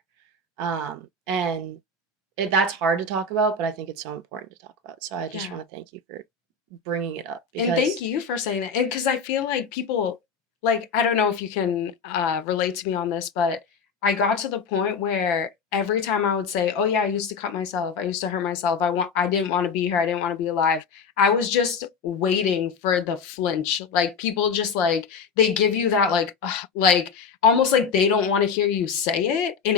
And that's hard to talk about, but I think it's so important to talk about. So I just Yeah. want to thank you for bringing it up And thank because you for saying that. And because I feel like people, like, I don't know if you can relate to me on this, but I got to the point where every time I would say, "Oh yeah, I used to cut myself. I used to hurt myself. I didn't want to be here. I didn't want to be alive." I was just waiting for the flinch. Like people just like they give you that like like almost like they don't want to hear you say it, and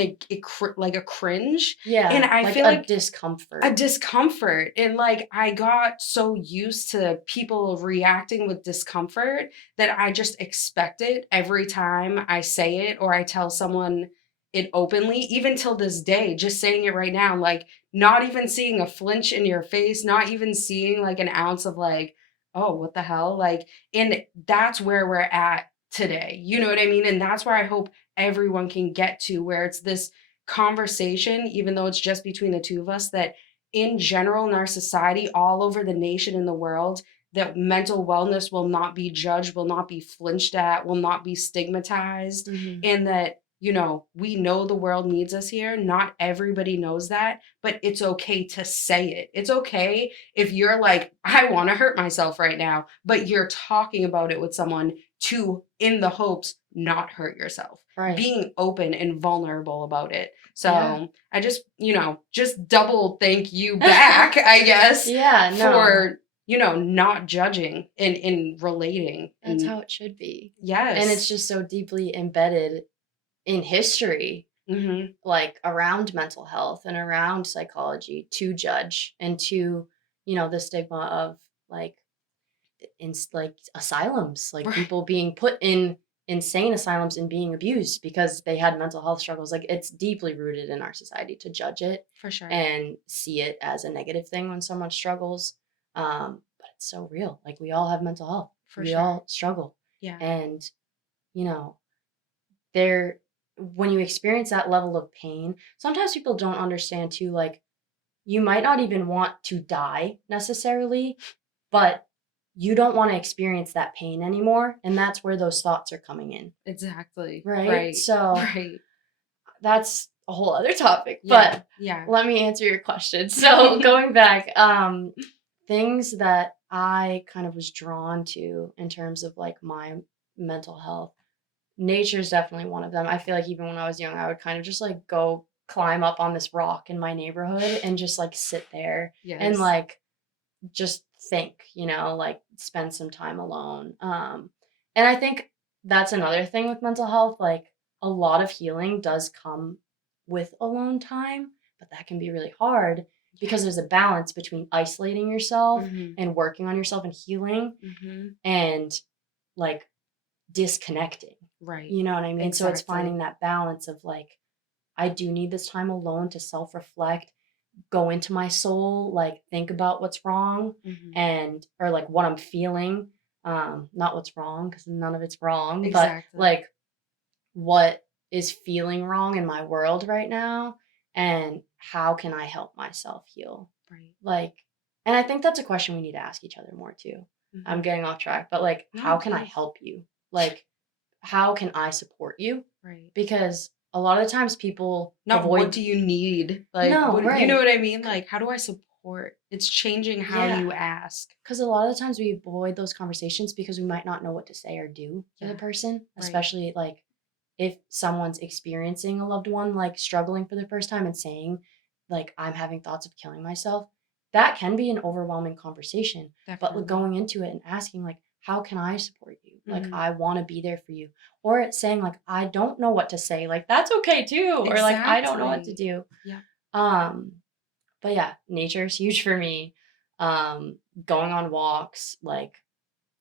like a cringe. And yeah, I like feel a like a discomfort. discomfort, and like I got so used to people reacting with discomfort that I just expect it every time I say it or I tell someone it openly, even till this day, just saying it right now, like not even seeing a flinch in your face, not even seeing like an ounce of like, oh, what the hell, like. And that's where we're at today, you know what I mean? And that's where I hope everyone can get to, where it's this conversation, even though it's just between the two of us, that in general in our society, all over the nation and the world, that mental wellness will not be judged, will not be flinched at, will not be stigmatized, Hmm. and that, we know the world needs us here. Not everybody knows that, but it's okay to say it. It's okay if you're like, I want to hurt myself right now, but you're talking about it with someone to, in the hopes, not hurt yourself. Right. Being open and vulnerable about it. Yeah. So I just, just double thank you back, I guess, Yeah, no. for, not judging and relating. That's And how it should be. And it's yes. just so deeply embedded in history, Hmm. like around mental health and around psychology to judge and to, the stigma of like in like asylums, like Right. people being put in insane asylums and being abused because they had mental health struggles. Like it's deeply rooted in our society to judge it For sure. and see it as a negative thing when someone struggles. But it's so real. Like we all have mental health. For We sure. all struggle. Yeah. And, you know, there when you experience that level of pain, sometimes people don't understand too, like you might not even want to die necessarily, but you don't want to experience that pain anymore. And that's where those thoughts are coming in. Exactly. Right. Right. So Right. that's a whole other topic. Yeah. But Yeah. let me answer your question. So going back, things that I kind of was drawn to in terms of like my mental health. Nature's definitely one of them. I feel like even when I was young, I would kind of just like go climb up on this rock in my neighborhood and just like sit there and Yes. like just think, like spend some time alone. And I think that's another thing with mental health. Like a lot of healing does come with alone time, but that can be really hard because there's a balance between isolating yourself and working on yourself and healing and like disconnecting. Right. You know what I mean? So it's Exactly. finding that balance of like, I do need this time alone to self-reflect, go into my soul, like think about what's wrong and or like what I'm feeling. Not what's wrong, because none of it's wrong, Exactly. but like what is feeling wrong in my world right now and how can I help myself heal? Right. Like, and I think that's a question we need to ask each other more too. I'm getting off track, but like, No, how can I please. help you? Like, how can I support you? Right. Because a lot of the times people Not avoid. what do you need? Like, No, what, you right. know what I mean? Like, how do I support? It's changing how you ask. Because a lot of the times we avoid those conversations because we might not know what to say or do to the person, especially like if someone's experiencing a loved one like struggling for the first time and saying like I'm having thoughts of killing myself, that can be an overwhelming conversation. Definitely. But like going into it and asking like, how can I support you? Like I want to be there for you. Or it's saying like I don't know what to say. Like that's okay too. Or like I don't know what to do. Yeah. But yeah, nature is huge for me. Going on walks, like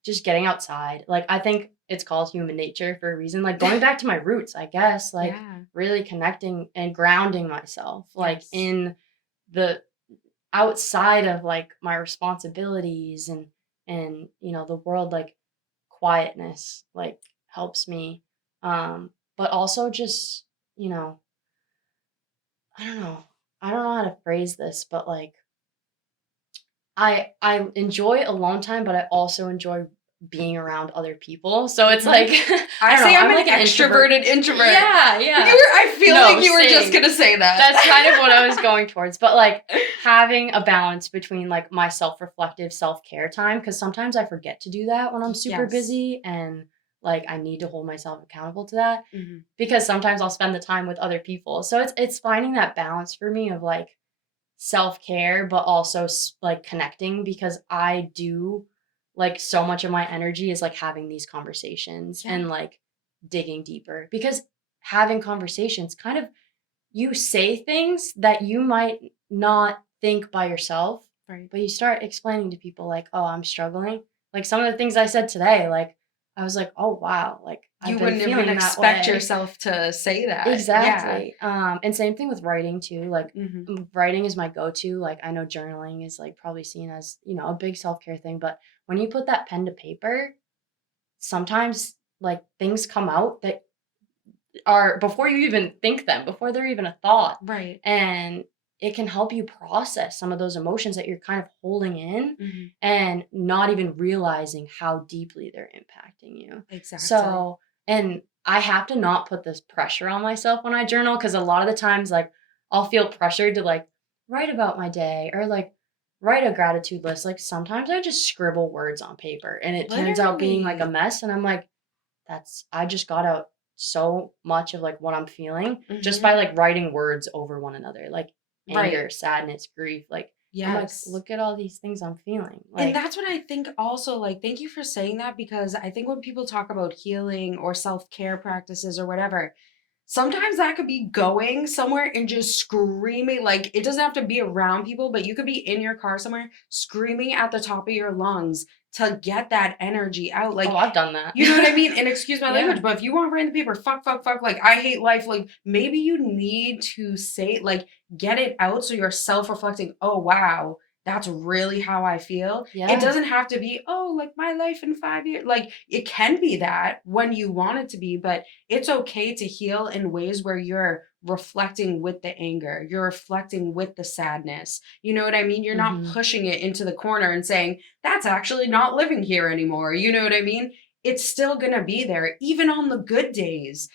just getting outside. Like I think it's called human nature for a reason. Like going back to my roots, I guess. Like really connecting and grounding myself, like in the outside of like my responsibilities and you know the world. Like quietness like helps me. But also just you know I don't know. I don't know how to phrase this, but like I enjoy alone time, but I also enjoy being around other people. So it's like I say I'm an like extroverted introvert. Yeah. I feel like you were just gonna say that. That's kind of what I was going towards. But like having a balance between like my self-reflective self-care time, because sometimes I forget to do that when I'm super busy and like I need to hold myself accountable to that because sometimes I'll spend the time with other people. So it's finding that balance for me of like self-care but also like connecting, because I do like so much of my energy is like having these conversations and like digging deeper, because having conversations kind of you say things that you might not think by yourself, but you start explaining to people like, oh, I'm struggling. Like some of the things I said today, like I was like, oh wow, like you wouldn't even expect yourself to say that. Exactly. And same thing with writing too. Like writing is my go-to. Like I know journaling is like probably seen as, you know, a big self-care thing, but when you put that pen to paper, sometimes like things come out that are before you even think them, before they're even a thought. Right. And it can help you process some of those emotions that you're kind of holding in and not even realizing how deeply they're impacting you. Exactly. So, and I have to not put this pressure on myself when I journal, because a lot of the times, like, I'll feel pressured to, like, write about my day or, like, write a gratitude list. Like, sometimes I just scribble words on paper and it turns out being, like, a mess. And I'm like, I just got out so much of, like, what I'm feeling just by, like, writing words over one another. Like, anger, sadness, grief. Like, I'm like, look at all these things I'm feeling. Like, and that's what I think also, like, thank you for saying that, because I think when people talk about healing or self-care practices or whatever, sometimes that could be going somewhere and just screaming. Like, it doesn't have to be around people, but you could be in your car somewhere screaming at the top of your lungs to get that energy out. Like, oh, I've done that. You know what I mean? And excuse my language, but if you want to write in the paper, fuck, like, I hate life, like, maybe you need to say, like, get it out so you're self-reflecting, oh, wow, that's really how I feel. Yeah. It doesn't have to be, oh, like, my life in 5 years. Like, it can be that when you want it to be, but it's okay to heal in ways where you're reflecting with the anger, you're reflecting with the sadness. You know what I mean? You're not pushing it into the corner and saying, that's actually not living here anymore. You know what I mean? It's still gonna be there, even on the good days.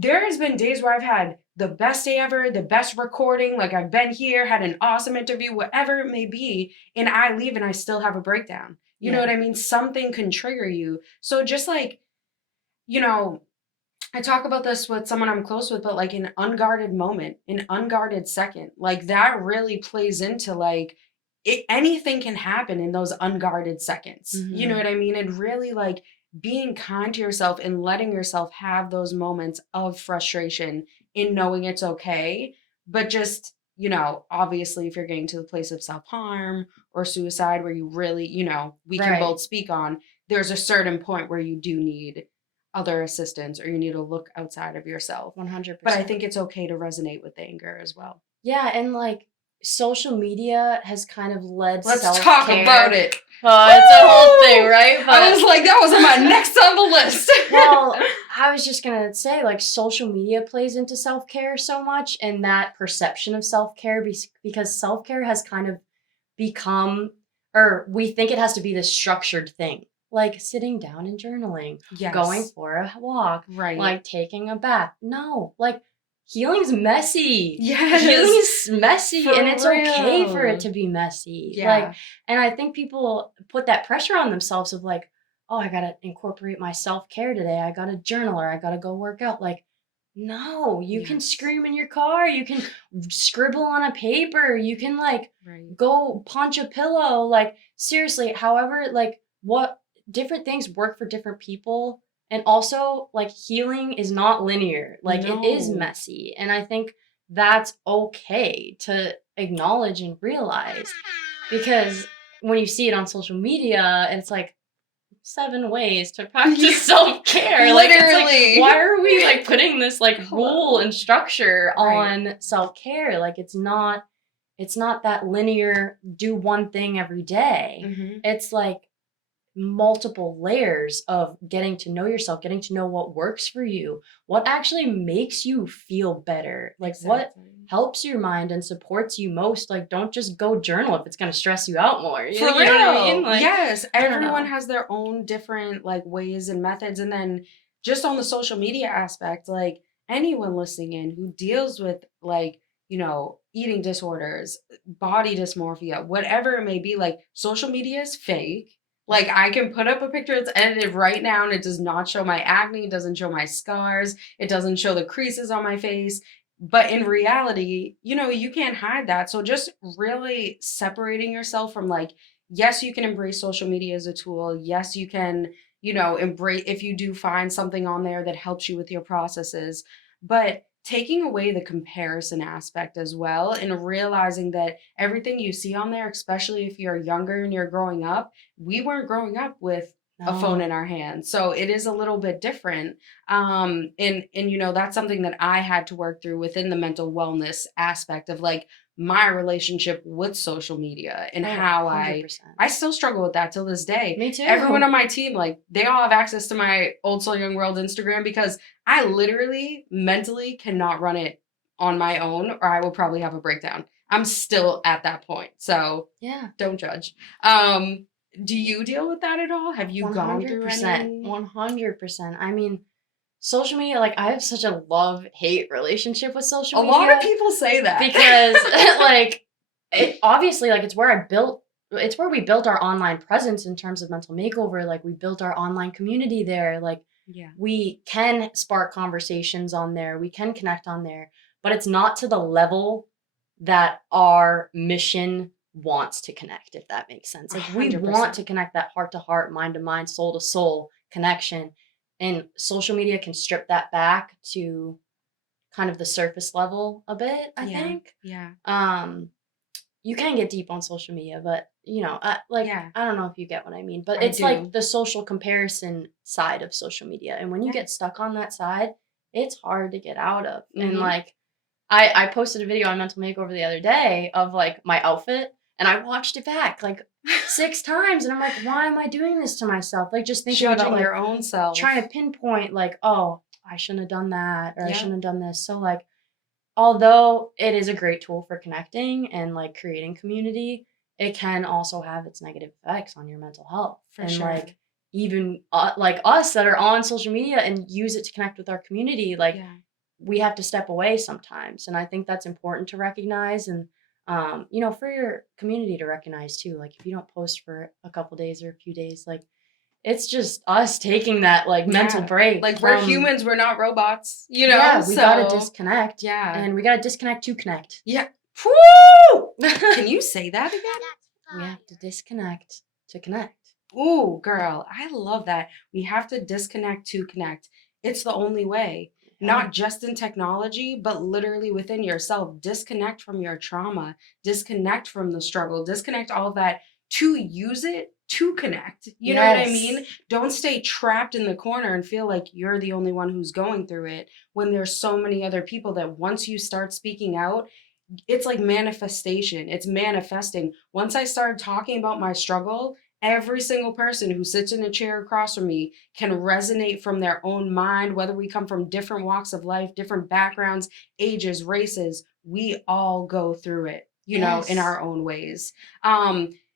There has been days where I've had the best day ever, the best recording, like I've been here, had an awesome interview, whatever it may be, and I leave and I still have a breakdown. You know what I mean? Something can trigger you. So just like, you know, I talk about this with someone I'm close with, but like an unguarded moment, an unguarded second, like that really plays into like anything can happen in those unguarded seconds. You know what I mean? And really like being kind to yourself and letting yourself have those moments of frustration in knowing it's okay. But just, obviously, if you're getting to the place of self-harm or suicide where you really, we can Right. both speak on, there's a certain point where you do need other assistance or you need to look outside of yourself. 100%. But I think it's okay to resonate with anger as well. Yeah, and like social media has kind of led Let's self-care. talk about it. It's a whole thing, right? But I was like, that was on my next on the list. well, I was just gonna say, like, social media plays into self-care so much, and that perception of self-care, because self-care has kind of become, or we think it has to be this structured thing, like sitting down and journaling, Yes. going for a walk, Right. like taking a bath. No, like healing's messy. Yes. Healing's messy, For and it's okay for real. it to be messy. Yeah. Like, and I think people put that pressure on themselves of like, oh, I gotta incorporate my self-care today. I gotta journal, or I gotta go work out. Like, no, you can Yes. scream in your car. You can scribble on a paper. You can like Right. go punch a pillow. Like, seriously, however, like what different things work for different people. And also, like, healing is not linear. Like, it is No. messy. And I think that's okay to acknowledge and realize, because when you see it on social media, it's like 7 ways to practice self-care. Like, it's Literally. like, why are we like putting this like Hello. rule and structure Right. on self-care? Like, it's not that linear, do one thing every day. Mhm. It's like multiple layers of getting to know yourself, getting to know what works for you, what actually makes you feel better, like what Exactly. helps your mind and supports you most. Like, don't just go journal if it's going to stress you out more. For You real. know what I mean? Like, yes. I don't Everyone know. has their own different like ways and methods. And then just on the social media aspect, like anyone listening in who deals with like, eating disorders, body dysmorphia, whatever it may be, like social media is fake. Like I can put up a picture that's edited right now and it does not show my acne, it doesn't show my scars, it doesn't show the creases on my face. But in reality, you can't hide that. So just really separating yourself from like, yes, you can embrace social media as a tool. Yes, you can, embrace if you do find something on there that helps you with your processes. But taking away the comparison aspect as well and realizing that everything you see on there, especially if you're younger and you're growing up, we weren't growing up with a phone No. in our hands. So it is a little bit different. And that's something that I had to work through within the mental wellness aspect of like my relationship with social media and Oh, how 100%. I still struggle with that till this day. Me too. Everyone on my team, like they all have access to my Old Soul Young World Instagram because I literally mentally cannot run it on my own or I will probably have a breakdown. I'm still at that point. So Yeah. don't judge. Do you deal with that at all? Have you gone through 100%. any? 100%. I mean, social media, like, I have such a love-hate relationship with social A media. lot of people say that. Because, like, obviously, like, it's where we built our online presence in terms of Mental Makeover. Like, we built our online community there. Like, Yeah. we can spark conversations on there. We can connect on there. But it's not to the level that our mission wants to connect, if that makes sense. Like, we 100%. want to connect that heart to heart, mind to mind, soul to soul connection. And social media can strip that back to kind of the surface level a bit, I Yeah. think. Yeah. You can get deep on social media, but Yeah. I don't know if you get what I mean, but I it's do. like the social comparison side of social media. And when you Yeah. get stuck on that side, it's hard to get out of. And Mhm. like, I posted a video on Mental Makeover the other day of like my outfit, and I watched it back like 6 times, and I'm like, why am I doing this to myself? Like, just thinking Judging about like your own self. trying to pinpoint like, oh, I shouldn't have done that, or I Yep. shouldn't have done this. So like, although it is a great tool for connecting and like creating community, it can also have its negative effects on your mental health. For and sure. like, even like us that are on social media and use it to connect with our community, like Yeah. we have to step away sometimes. And I think that's important to recognize, and for your community to recognize too. Like, if you don't post for a couple days or a few days, like, it's just us taking that like mental Yeah. break. Like we're from- humans, we're not robots, Yeah, we so gotta disconnect. Yeah. And we gotta disconnect to connect. Yeah. Woo! Can you say that again? We have to disconnect to connect. Ooh, girl, I love that. We have to disconnect to connect. It's the only way. not just in technology, but literally within yourself. Disconnect from your trauma, disconnect from the struggle, disconnect all of that to use it to connect. You know what I mean? Don't stay trapped in the corner and feel like you're the only one who's going through it when there's so many other people that once you start speaking out, it's like manifestation. It's manifesting. Once I started talking about my struggle, every single person who sits in a chair across from me can resonate from their own mind, whether we come from different walks of life, different backgrounds, ages, races. We all go through it, you know, in our own ways.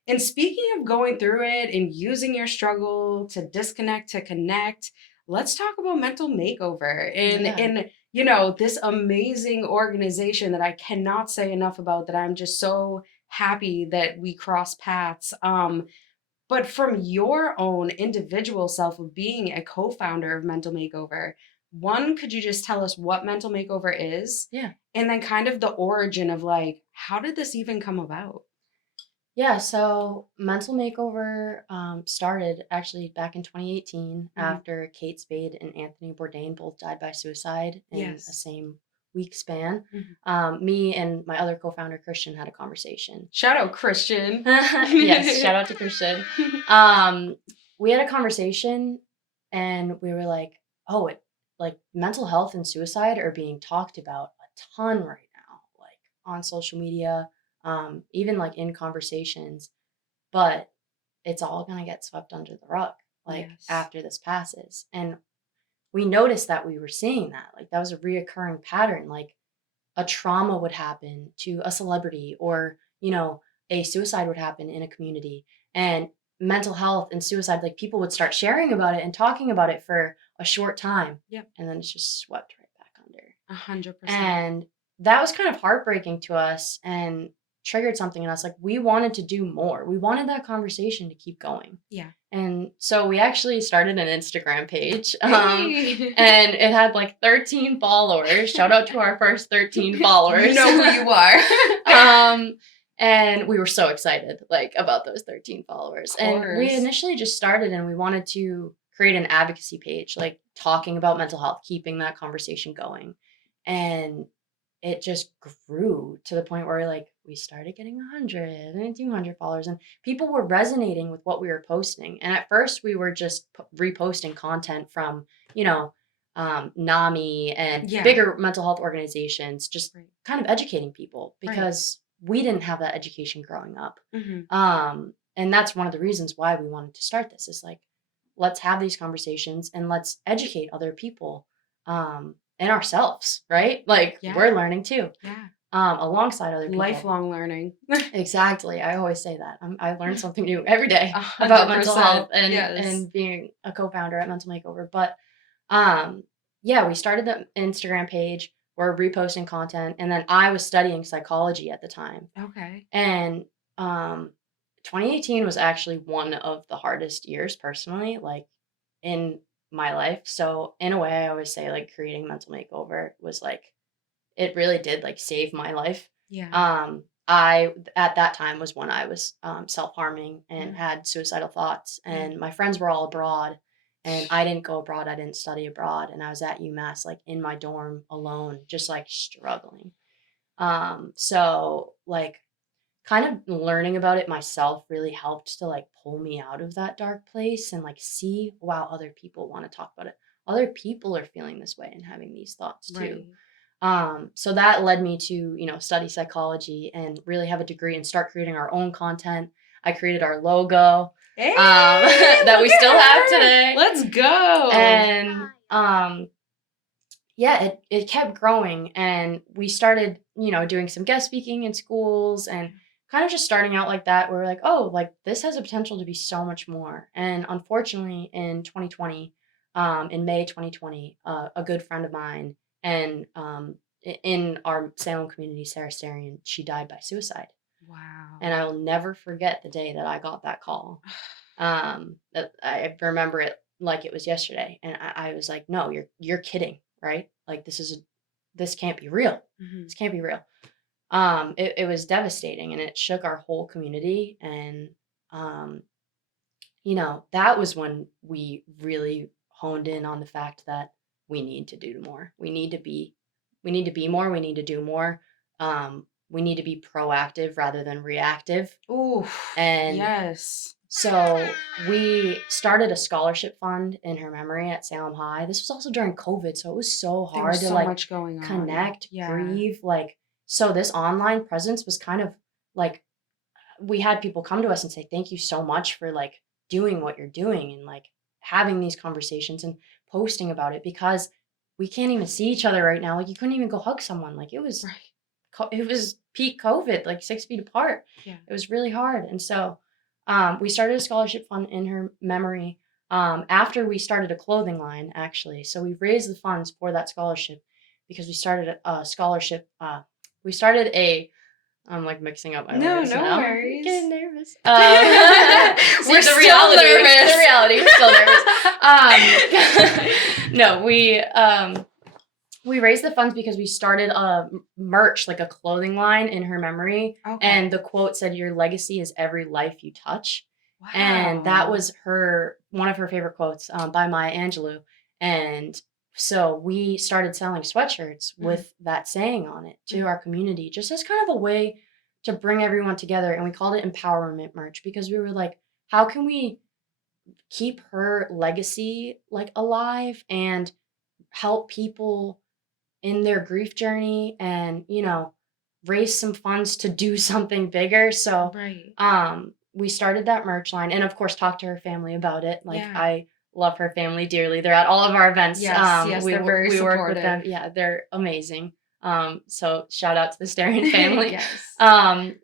And speaking of going through it and using your struggle to disconnect, to connect, let's talk about Mental Makeover and you know, this amazing organization that I cannot say enough about, that I'm just so happy that we cross paths. But from your own individual self of being a co-founder of Mental Makeover, one, could you just tell us what Mental Makeover is? Yeah. And then kind of the origin of like, how did this even come about? Yeah, so Mental Makeover started actually back in 2018 after Kate Spade and Anthony Bourdain both died by suicide in the same week span. Me and my other co-founder, Christian, had a conversation. Shout out, Christian. Yes, shout out to Christian. We had a conversation and we were like, oh, like mental health and suicide are being talked about a ton right now, like on social media, even like in conversations, but it's all going to get swept under the rug, like after this passes. And we noticed that we were seeing that, like that was a reoccurring pattern, like a trauma would happen to a celebrity, or, you know, a suicide would happen in a community, and mental health and suicide, like people would start sharing about it and talking about it for a short time. And then it's just swept right back under. 100%. And that was kind of heartbreaking to us and triggered something in us. Like we wanted to do more. We wanted that conversation to keep going. And so we actually started an Instagram page, and it had like 13 followers. Shout out to our first 13 followers. You know who you are. And we were so excited like about those 13 followers. And we initially just started and we wanted to create an advocacy page, like talking about mental health, keeping that conversation going. And it just grew to the point where like we started getting 100 and 200 followers, and people were resonating with what we were posting. And at first we were just reposting content from, you know, NAMI and bigger mental health organizations, just kind of educating people because we didn't have that education growing up. And that's one of the reasons why we wanted to start this, is like, let's have these conversations and let's educate other people. And ourselves, right? Like we're learning too. Alongside other people. Lifelong learning. Exactly. I always say that. I learn something new every day about mental health and being a co-founder at Mental Makeover. But we started the Instagram page. We're reposting content. And then I was studying psychology at the time. And 2018 was actually one of the hardest years personally, like in my life. So in a way, I always say like creating Mental Makeover was like, it really did like save my life. I at that time was when I was self-harming and had suicidal thoughts, and my friends were all abroad and I didn't go abroad. I didn't study abroad, and I was at UMass like in my dorm alone, just like struggling. So like kind of learning about it myself really helped to like pull me out of that dark place and like see, wow, other people want to talk about it. Other people are feeling this way and having these thoughts too. So that led me to, you know, study psychology and really have a degree and start creating our own content. I created our logo that we still have today. Let's go. And it kept growing, and we started, you know, doing some guest speaking in schools and kind of just starting out like that. We're like, oh, like this has a potential to be so much more. And unfortunately in 2020, in May 2020, a good friend of mine and in our Salem community, Sarah Starian, she died by suicide. Wow. And I will never forget the day that I got that call. I remember it like it was yesterday. And I was like, no, you're kidding, right? Like this can't be real. This can't be real. It was devastating, and it shook our whole community. And, you know, that was when we really honed in on the fact that we need to do more. We need to be more. We need to do more. We need to be proactive rather than reactive. Ooh, And yes. so we started a scholarship fund in her memory at Salem High. This was also during COVID, so it was so There hard was to so like much going on. connect, Yeah. grieve, like so this online presence was kind of like we had people come to us and say thank you so much for like doing what you're doing and like having these conversations and posting about it because we can't even see each other right now. Like you couldn't even go hug someone. Like it was Right. it was peak COVID, like 6 feet apart. Yeah. It was really hard. And so we started a scholarship fund in her memory after we started a clothing line, actually. So we raised the funds for that scholarship because we started a scholarship. We started a, I'm like mixing up my words No now. worries. I'm getting nervous. We're the still reality. nervous. The reality. We're still nervous. No, we raised the funds because we started a merch, like a clothing line in her memory. Okay. And the quote said, "Your legacy is every life you touch." Wow. And that was one of her favorite quotes by Maya Angelou. And so we started selling sweatshirts with that saying on it to our community, just as kind of a way to bring everyone together. And we called it empowerment merch because we were like, how can we keep her legacy like alive and help people in their grief journey and, raise some funds to do something bigger. So, Right. we started that merch line and of course talked to her family about it. Like Yeah. I love her family dearly. They're at all of our events. Yes, we they're very we work with them. supportive. Yeah, they're amazing. So shout out to the Starian family. Yes.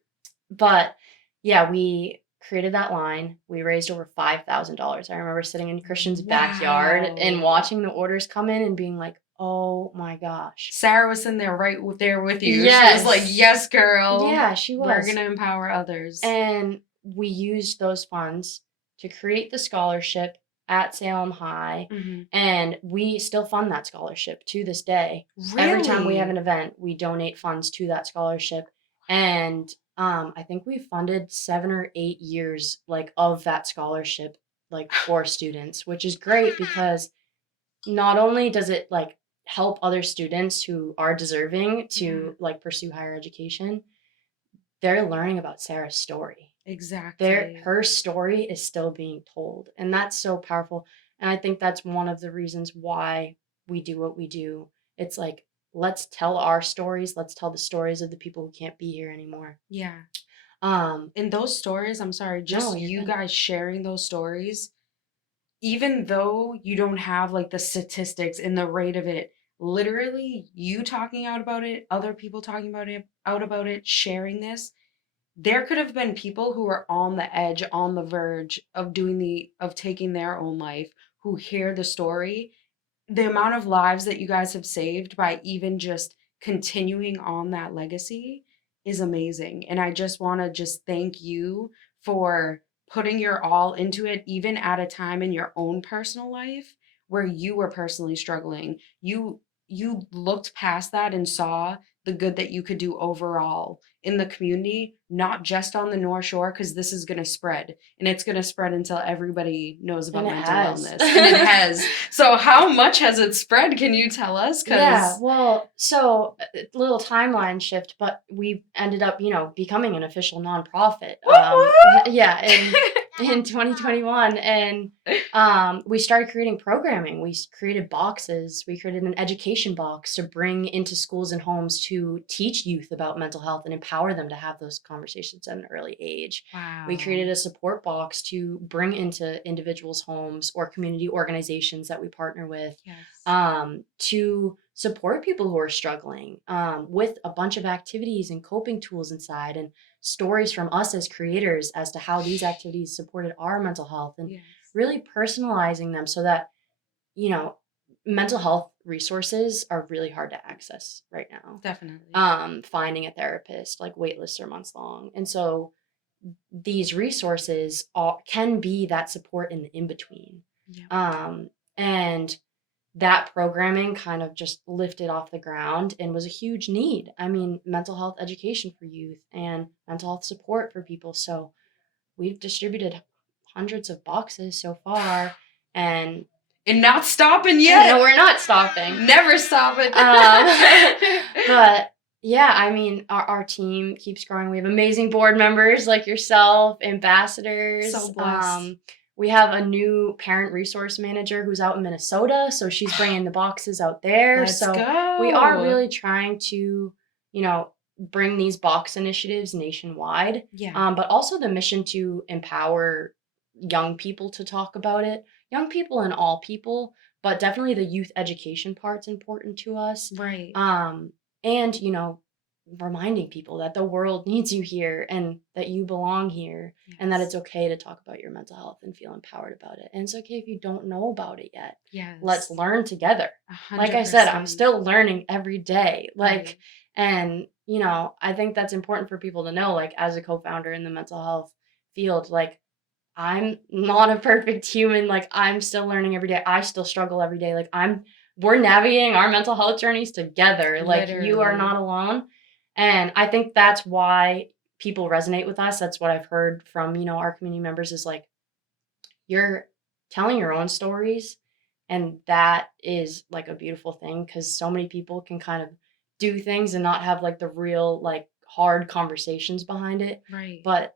But yeah, we created that line. We raised over $5,000. I remember sitting in Christian's backyard and Wow. watching the orders come in and being like, oh my gosh. Sarah was in there right there with you. Yes. She was like, yes, girl. Yeah, she was. We're going to empower others. And we used those funds to create the scholarship at Salem High. Mm-hmm. And we still fund that scholarship to this day. Really? Every time we have an event, we donate funds to that scholarship. And I think we funded 7 or 8 years like of that scholarship like for students, which is great because not only does it like help other students who are deserving to like pursue higher education, they're learning about Sarah's story. Exactly. Her story is still being told, and that's so powerful. And I think that's one of the reasons why we do what we do. It's like, let's tell our stories. Let's tell the stories of the people who can't be here anymore. Yeah. Um, In those stories, I'm sorry, just you good. guys sharing those stories, even though you don't have like the statistics and the rate of it, literally you talking out about it, other people talking about it, sharing this, there could have been people who are on the edge, on the verge of taking their own life, who hear the story. The amount of lives that you guys have saved by even just continuing on that legacy is amazing. And I just want to just thank you for putting your all into it, even at a time in your own personal life where you were personally struggling. You looked past that and saw the good that you could do overall in the community, not just on the North Shore, because this is going to spread and it's going to spread until everybody knows about mental wellness. And it has. So how much has it spread? Can you tell us? Yeah, well, so a little timeline shift, but we ended up, becoming an official nonprofit. Yeah, in 2021, and we started creating programming. We created boxes. We created an education box to bring into schools and homes to teach youth about mental health and empower them to have those conversations at an early age. Wow. We created a support box to bring into individuals' homes or community organizations that we partner with. Yes. To support people who are struggling with a bunch of activities and coping tools inside and stories from us as creators as to how these activities supported our mental health and Yes. really personalizing them so that, mental health resources are really hard to access right now. Definitely. Finding a therapist, like wait lists are months long. And so these resources can be that support in the in-between. Yeah. And that programming kind of just lifted off the ground and was a huge need. I mean, mental health education for youth and mental health support for people. So we've distributed hundreds of boxes so far. And And not stopping Yeah, yet. no, we're not stopping. Never stopping. But yeah, I mean, our team keeps growing. We have amazing board members like yourself, ambassadors. So blessed. We have a new parent resource manager who's out in Minnesota, so she's bringing the boxes out there. Let's so go. we are really trying to, bring these box initiatives nationwide. Yeah. But also the mission to empower young people to talk about it. Young people and all people, but definitely the youth education part's important to us. Right. And reminding people that the world needs you here and that you belong here, and that it's okay to talk about your mental health and feel empowered about it. And it's okay if you don't know about it yet. Yes. Let's learn together. 100%. Like I said, I'm still learning every day. Right. And I think that's important for people to know, like, as a co-founder in the mental health field, like, I'm not a perfect human. Like, I'm still learning every day. I still struggle every day. Like, we're navigating our mental health journeys together. Like, you are Literally. not alone. And I think that's why people resonate with us. That's what I've heard from, our community members is like, you're telling your own stories. And that is like a beautiful thing because so many people can kind of do things and not have like the real, like, hard conversations behind it. Right. But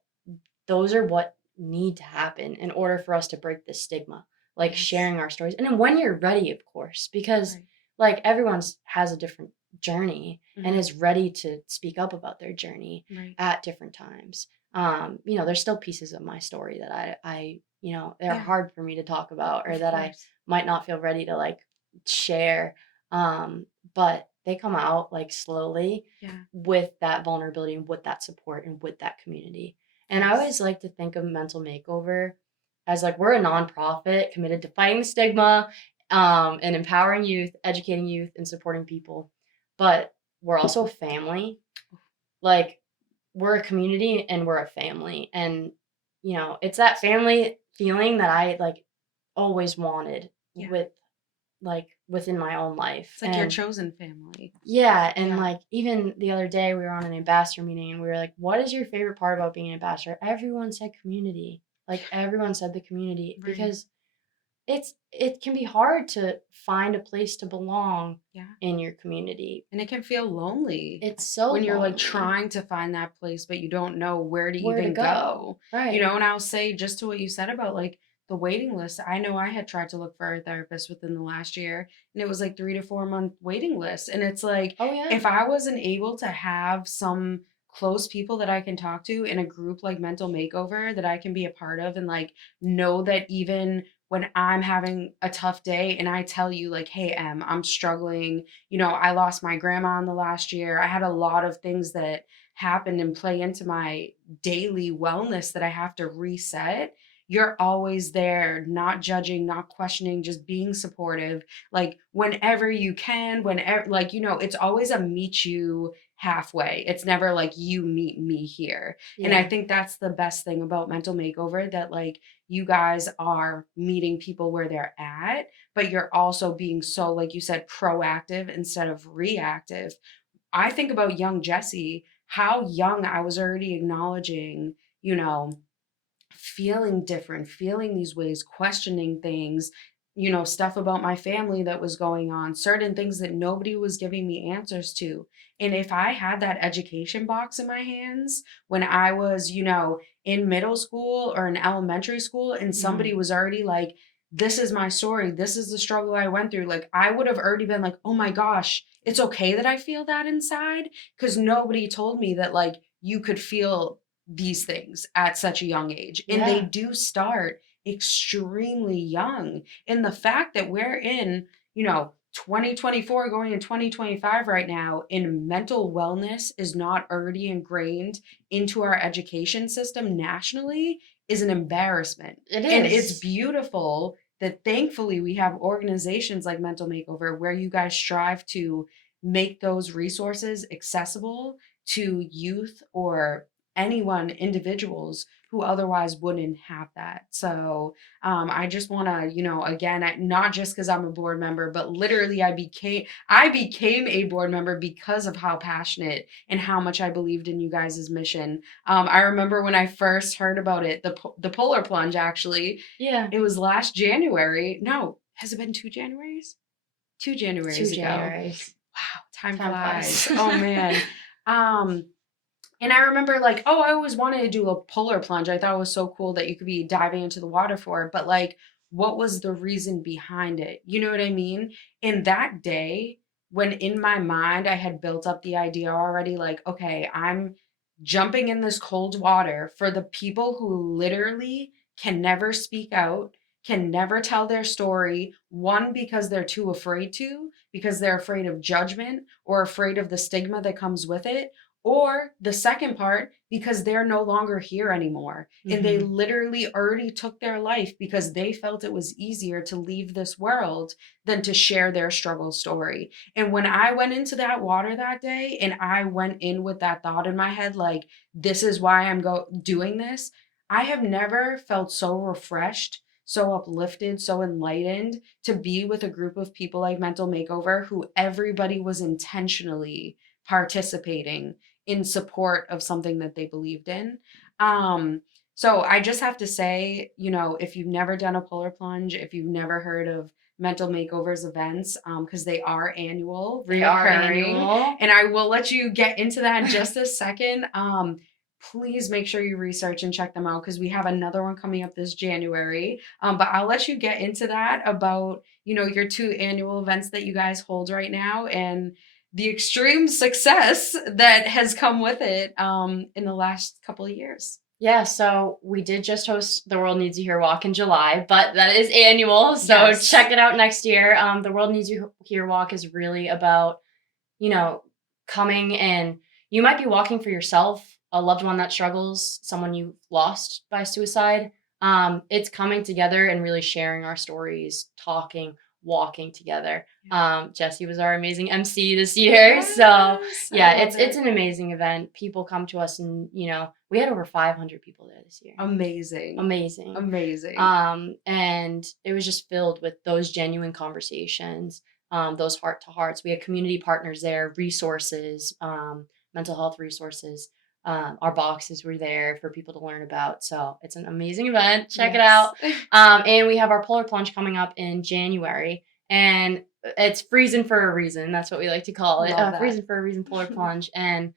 those are what need to happen in order for us to break this stigma, like sharing our stories. And then when you're ready, of course, because like everyone's has a different journey and is ready to speak up about their journey at different times. There's still pieces of my story that I they're hard for me to talk about or that I might not feel ready to like share. But they come out like slowly with that vulnerability and with that support and with that community. And I always like to think of Mental Makeover as like we're a nonprofit committed to fighting the stigma and empowering youth, educating youth, and supporting people. But we're also a family. Like, we're a community and we're a family. And, it's that family feeling that I like always wanted within my own life. It's like your chosen family. Yeah. And like even the other day we were on an ambassador meeting and we were like, what is your favorite part about being an ambassador? Everyone said community. Like everyone said the community because it can be hard to find a place to belong in your community. And it can feel lonely. It's so when you're lonely. like trying to find that place, but you don't know where to even go. Right. And I'll say just to what you said about like the waiting list. I know I had tried to look for a therapist within the last year and it was like 3 to 4 month waiting list. And it's like, if I wasn't able to have some close people that I can talk to in a group like Mental Makeover that I can be a part of and like know that even when I'm having a tough day and I tell you like, hey, Em, I'm struggling. I lost my grandma in the last year. I had a lot of things that happened and play into my daily wellness that I have to reset. You're always there, not judging, not questioning, just being supportive. Like whenever you can, whenever, like, it's always a meet you halfway. It's never like you meet me here. And I think that's the best thing about Mental Makeover, that like you guys are meeting people where they're at, but you're also being so, like you said, proactive instead of reactive. I think about young Jessie, how young I was already acknowledging, feeling different, feeling these ways, questioning things, stuff about my family that was going on, certain things that nobody was giving me answers to. And if I had that education box in my hands when I was, in middle school or in elementary school, and somebody was already like, this is my story, this is the struggle I went through, like I would have already been like, oh my gosh, it's okay that I feel that inside, because nobody told me that like you could feel these things at such a young age. And they do start extremely young. And the fact that we're in, 2024 going in 2025 right now, and mental wellness is not already ingrained into our education system nationally is an embarrassment. It is. And it's beautiful that thankfully we have organizations like Mental Makeover where you guys strive to make those resources accessible to youth or individuals who otherwise wouldn't have that. So I just want to, again, not just because I'm a board member, but literally I became a board member because of how passionate and how much I believed in you guys' mission. I remember when I first heard about it, the polar plunge, actually. Yeah. It was last January. No, has it been 2 Januaries? 2 Januaries 2 ago. Januaries. Wow, time Time flies. flies. Oh man. And I remember like, oh, I always wanted to do a polar plunge. I thought it was so cool that you could be diving into the water for it. But like, what was the reason behind it? You know what I mean? In that day, when in my mind I had built up the idea already, like, okay, I'm jumping in this cold water for the people who literally can never speak out, can never tell their story. One, because they're too afraid to, because they're afraid of judgment or afraid of the stigma that comes with it, or the second part, because they're no longer here anymore. And they literally already took their life because they felt it was easier to leave this world than to share their struggle story. And when I went into that water that day and I went in with that thought in my head, like, this is why I'm doing this, I have never felt so refreshed, so uplifted, so enlightened to be with a group of people like Mental Makeover who everybody was intentionally participating in support of something that they believed in. So I just have to say, if you've never done a polar plunge, if you've never heard of Mental Makeovers events, because they are annual, They are reoccurring, annual. and I will let you get into that in just a second. Please make sure you research and check them out because we have another one coming up this January. But I'll let you get into that about, your 2 annual events that you guys hold right now and the extreme success that has come with it in the last couple of years. Yeah, so we did just host the World Needs You Here Walk in July, but that is annual, so Yes. check it out next year. The World Needs You Here Walk is really about, coming and you might be walking for yourself, a loved one that struggles, someone you lost by suicide. It's coming together and really sharing our stories, talking, walking together. Jessie was our amazing MC this year. Yes, So yeah, I love it's an amazing event. People come to us and, we had over 500 people there this year. Amazing. And it was just filled with those genuine conversations, those heart to hearts. We had community partners there, resources, mental health resources. Our boxes were there for people to learn about. So it's an amazing event. Check it out. And we have our polar plunge coming up in January. And it's freezing for a reason. That's what we like to call it. Freezing for a reason, polar plunge. And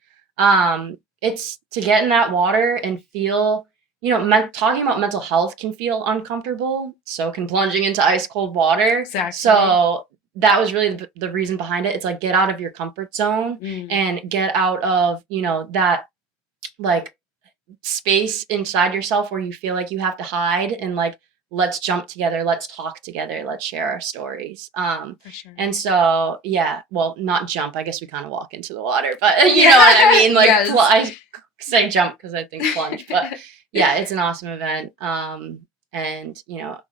it's to get in that water and feel, talking about mental health can feel uncomfortable. So can plunging into ice cold water. Exactly. So that was really the reason behind it. It's like, get out of your comfort zone and get out of, that like space inside yourself where you feel like you have to hide, and like, let's jump together, let's talk together, let's share our stories. For sure. And so, yeah, well, not jump. I guess we kind of walk into the water, but you know what I mean? Like, yes. I say jump because I think plunge, but yeah, it's an awesome event. And,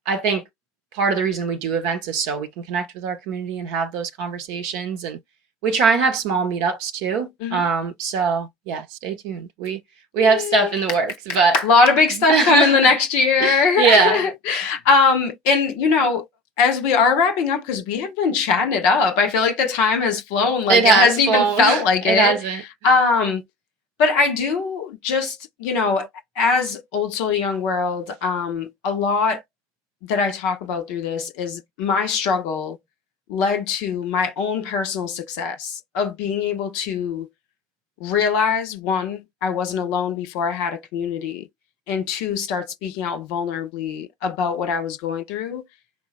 I think part of the reason we do events is so we can connect with our community and have those conversations. And we try and have small meetups too. So yeah, stay tuned. We have stuff in the works, but a lot of big stuff coming the next year. Yeah. And as we are wrapping up, because we have been chatting it up, I feel like the time has flown. Like it hasn't even felt like it. It hasn't. But I do just, as Old Soul Young World, a lot that I talk about through this is my struggle led to my own personal success of being able to realize, one, I wasn't alone before I had a community, and two, start speaking out vulnerably about what I was going through.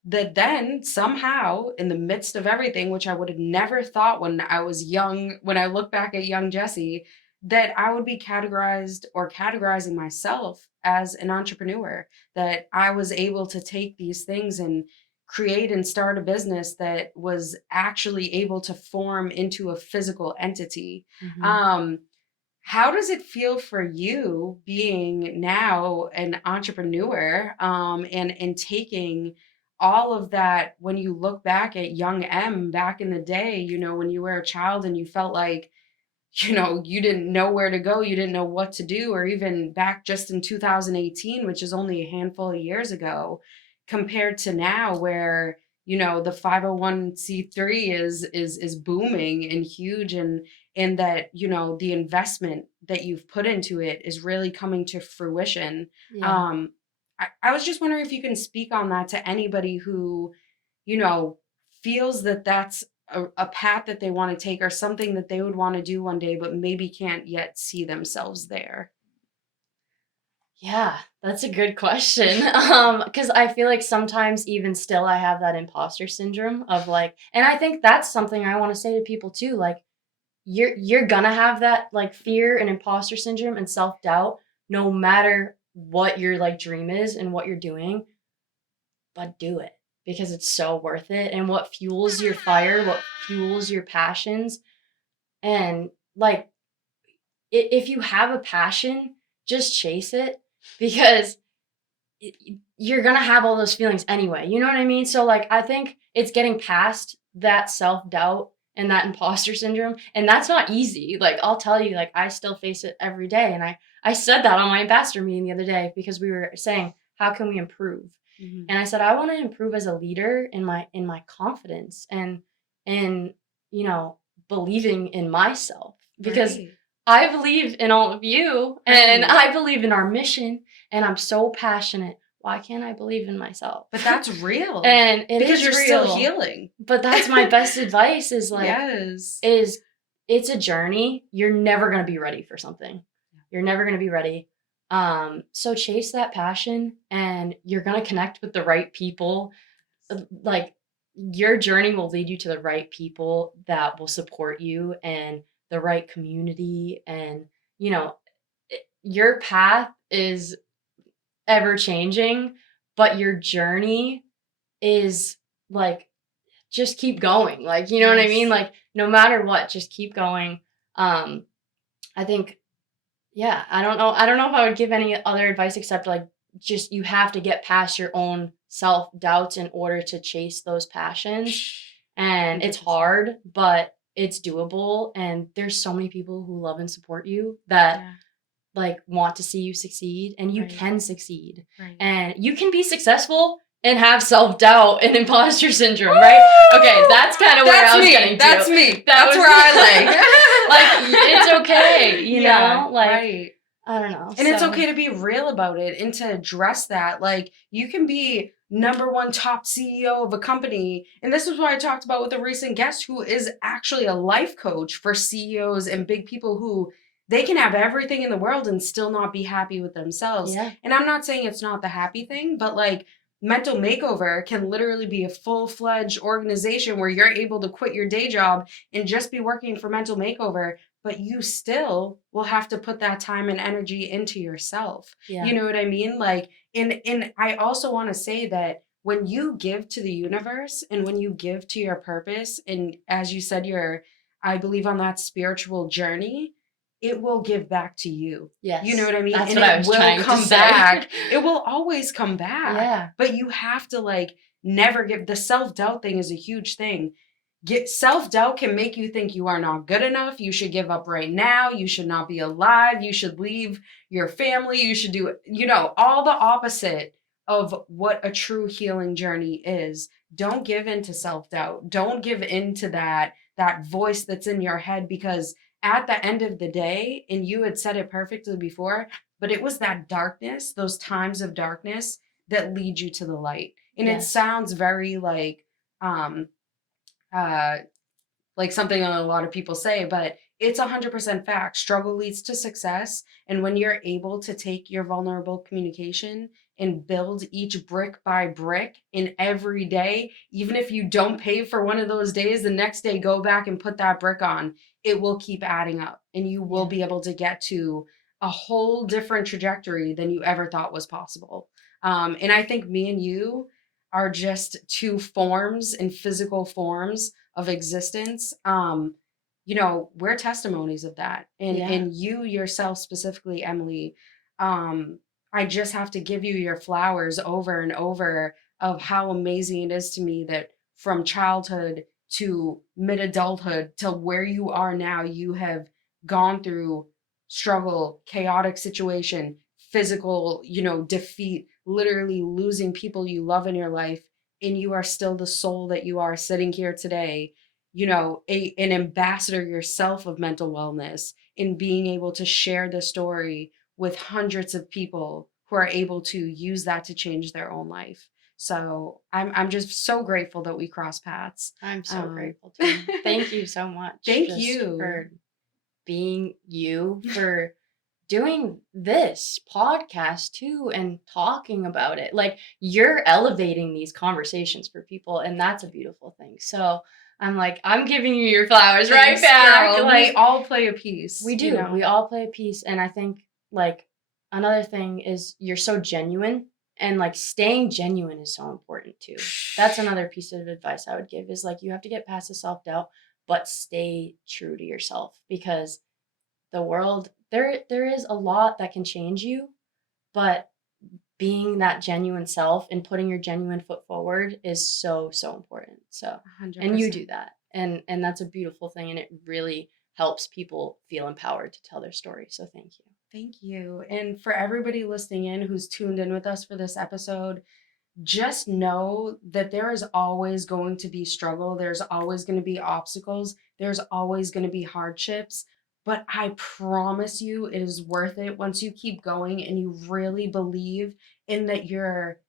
That then somehow in the midst of everything, which I would have never thought when I was young, when I look back at young Jessie, that I would be categorizing myself as an entrepreneur, that I was able to take these things and create and start a business that was actually able to form into a physical entity. How does it feel for you being now an entrepreneur and taking all of that, when you look back at young Em back in the day, when you were a child and you felt like, you didn't know where to go, you didn't know what to do, or even back just in 2018, which is only a handful of years ago, compared to now where, the 501c3 is booming and huge, and that, the investment that you've put into it is really coming to fruition. Yeah. I was just wondering if you can speak on that to anybody who, feels that that's a path that they want to take or something that they would want to do one day, but maybe can't yet see themselves there? Yeah, that's a good question. Because I feel like sometimes even still I have that imposter syndrome of like, and I think that's something I want to say to people too. Like, you're gonna have that like fear and imposter syndrome and self-doubt no matter what your like dream is and what you're doing, but do it because it's so worth it. And what fuels your fire, what fuels your passions, and like if you have a passion, just chase it because you're gonna have all those feelings anyway. You know what I mean? So like I think it's getting past that self-doubt and that imposter syndrome. And that's not easy. Like I'll tell you, like I still face it every day. And I said that on my ambassador meeting the other day because we were saying, how can we improve? Mm-hmm. And I said, I want to improve as a leader in my confidence and believing in myself. Because Right. I believe in all of you and I believe in our mission and I'm so passionate. Why can't I believe in myself? But that's real. And because you're real. still healing. But that's my best advice is like, yes. is it's a journey. You're never going to be ready for something. You're never going to be ready. So chase that passion and you're going to connect with the right people. Like your journey will lead you to the right people that will support you and the right community. And, your path is ever changing, but your journey is like, just keep going. Like, you know what I mean? Like, no matter what, just keep going. I think, yeah, I don't know if I would give any other advice except like, just you have to get past your own self-doubts in order to chase those passions. And it's hard, but it's doable. And there's so many people who love and support you that like want to see you succeed, and you can succeed. And you can be successful and have self-doubt and imposter syndrome, right? Okay, that's kind of where I was getting to. That's me. That's where I like it's okay, you know? Like right. I don't know. And it's okay to be real about it and to address that. Like you can be #1 top CEO of a company. And this is what I talked about with a recent guest who is actually a life coach for CEOs and big people who they can have everything in the world and still not be happy with themselves. Yeah. And I'm not saying it's not the happy thing, but like Mental Makeover can literally be a full-fledged organization where you're able to quit your day job and just be working for Mental Makeover, but you still will have to put that time and energy into yourself. Yeah. You know what I mean? Like, and I also want to say that when you give to the universe and when you give to your purpose, and as you said, I believe on that spiritual journey, it will give back to you. Yes. You know what I mean? That's and what I was trying to come say. back. It will always come back. Yeah. But you have to like never give the self-doubt thing is a huge thing. Self-doubt can make you think you are not good enough. You should give up right now. You should not be alive. You should leave your family. You should do, all the opposite of what a true healing journey is. Don't give in to self-doubt. Don't give in to that voice that's in your head, because at the end of the day, and you had said it perfectly before, but it was that darkness, those times of darkness that lead you to the light. And it sounds very like something a lot of people say, but it's 100% fact. Struggle leads to success. And when you're able to take your vulnerable communication and build each brick by brick in every day, even if you don't pay for one of those days, the next day, go back and put that brick on. It will keep adding up and you will be able to get to a whole different trajectory than you ever thought was possible. And I think me and you are just two forms and physical forms of existence. We're testimonies of that. And you yourself specifically, Emily, I just have to give you your flowers over and over of how amazing it is to me that from childhood to mid-adulthood to where you are now, you have gone through struggle, chaotic situation, physical, defeat, literally losing people you love in your life, and you are still the soul that you are sitting here today, an ambassador yourself of mental wellness, in being able to share the story with hundreds of people who are able to use that to change their own life. So I'm just so grateful that we cross paths. I'm so grateful too. Thank you so much. Thank just you for being you, for doing this podcast too and talking about it. Like, you're elevating these conversations for people, and that's a beautiful thing. So I'm like, I'm giving you your flowers right back. Girl. Like, we all play a piece. we do. You know? We all play a piece. And I think, like, another thing is you're so genuine, and like staying genuine is so important too. That's another piece of advice I would give, is like, you have to get past the self-doubt, but stay true to yourself, because the world, there is a lot that can change you, but being that genuine self and putting your genuine foot forward is so important. So 100%. and you do that, and that's a beautiful thing, and it really helps people feel empowered to tell their story. So thank you. Thank you. And for everybody listening in who's tuned in with us for this episode, just know that there is always going to be struggle. There's always going to be obstacles. There's always going to be hardships. But I promise you, it is worth it once you keep going and you really believe in that your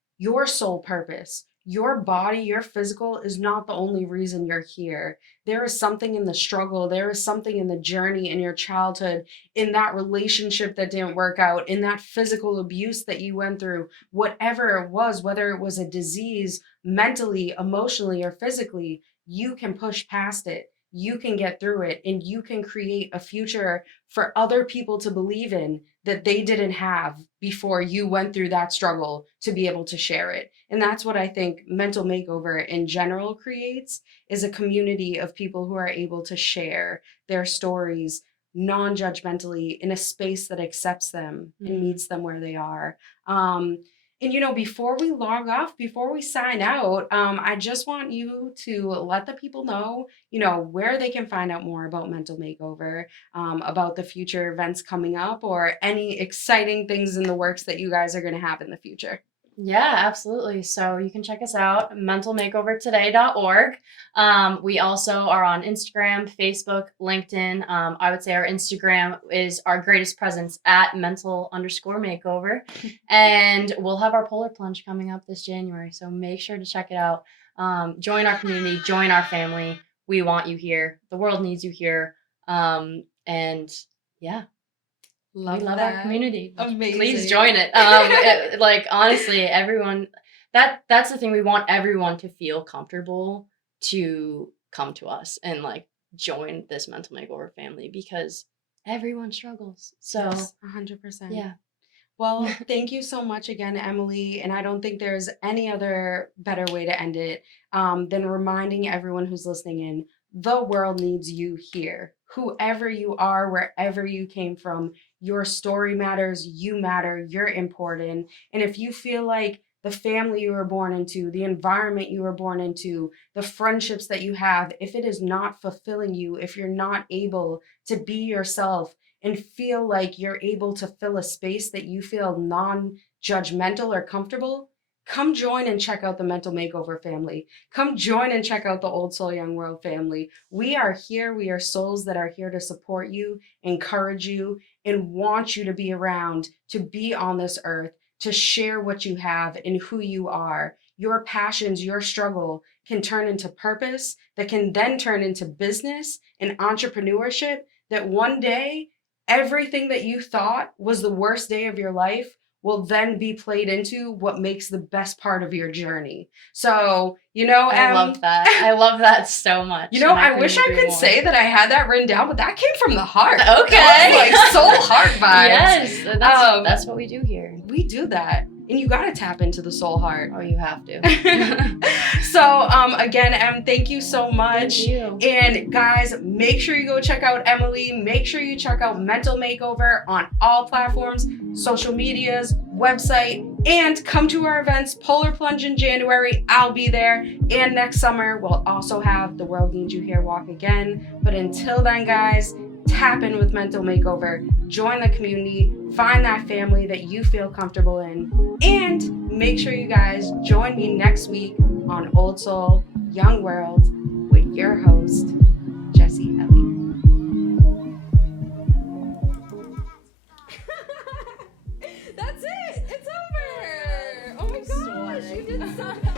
sole purpose, your body, your physical is not the only reason you're here. There is something in the struggle. There is something in the journey, in your childhood, in that relationship that didn't work out, in that physical abuse that you went through, whatever it was, whether it was a disease, mentally, emotionally, or physically, you can push past it. You can get through it, and you can create a future for other people to believe in that they didn't have before you went through that struggle to be able to share it. And that's what I think Mental Makeover in general creates, is a community of people who are able to share their stories non-judgmentally in a space that accepts them and meets them where they are. And, you know, before we log off, before we sign out, I just want you to let the people know, you know, where they can find out more about Mental Makeover, about the future events coming up, or any exciting things in the works that you guys are going to have in the future. Yeah, absolutely. So you can check us out, mentalmakeovertoday.org. We also are on Instagram, Facebook, LinkedIn. I would say our Instagram is our greatest presence at mental_makeover. And we'll have our polar plunge coming up this January. So make sure to check it out. Join our community, join our family. We want you here. The world needs you here. And yeah. We love our community. Amazing. Please join it. Like, honestly, everyone, that's the thing. We want everyone to feel comfortable to come to us and like join this Mental Makeover family, because everyone struggles. So Yes, 100%. yeah. Well, thank you so much again, Emily. And I don't think there's any other better way to end it than reminding everyone who's listening in, the world needs you here. Whoever you are, wherever you came from, your story matters, you matter, you're important. And if you feel like the family you were born into, the environment you were born into, the friendships that you have, if it is not fulfilling you, if you're not able to be yourself and feel like you're able to fill a space that you feel non-judgmental or comfortable, come join and check out the Mental Makeover family. Come join and check out the Old Soul Young World family. We are here. We are souls that are here to support you, encourage you, and want you to be around, to be on this earth, to share what you have and who you are. Your passions, your struggle can turn into purpose, that can then turn into business and entrepreneurship, that one day, everything that you thought was the worst day of your life will then be played into what makes the best part of your journey. So, you know, I love that. I love that so much. You know, I wish I could say that I had that written down, but that came from the heart. Okay. That was like soul heart vibes. Yes, that's what we do here. We do that. And you got to tap into the soul heart. Oh, you have to. So, again, Em, thank you so much. Thank you. And guys, make sure you go check out Emily. Make sure you check out Mental Makeover on all platforms, social medias, website, and come to our events. Polar Plunge in January, I'll be there. And next summer, we'll also have The World Needs You Here walk again. But until then, guys, tap in with Mental Makeover, join the community, find that family that you feel comfortable in, and make sure you guys join me next week on Old Soul, Young World with your host, Jessie Elly. That's it. It's over. Oh my gosh, you did Sometimes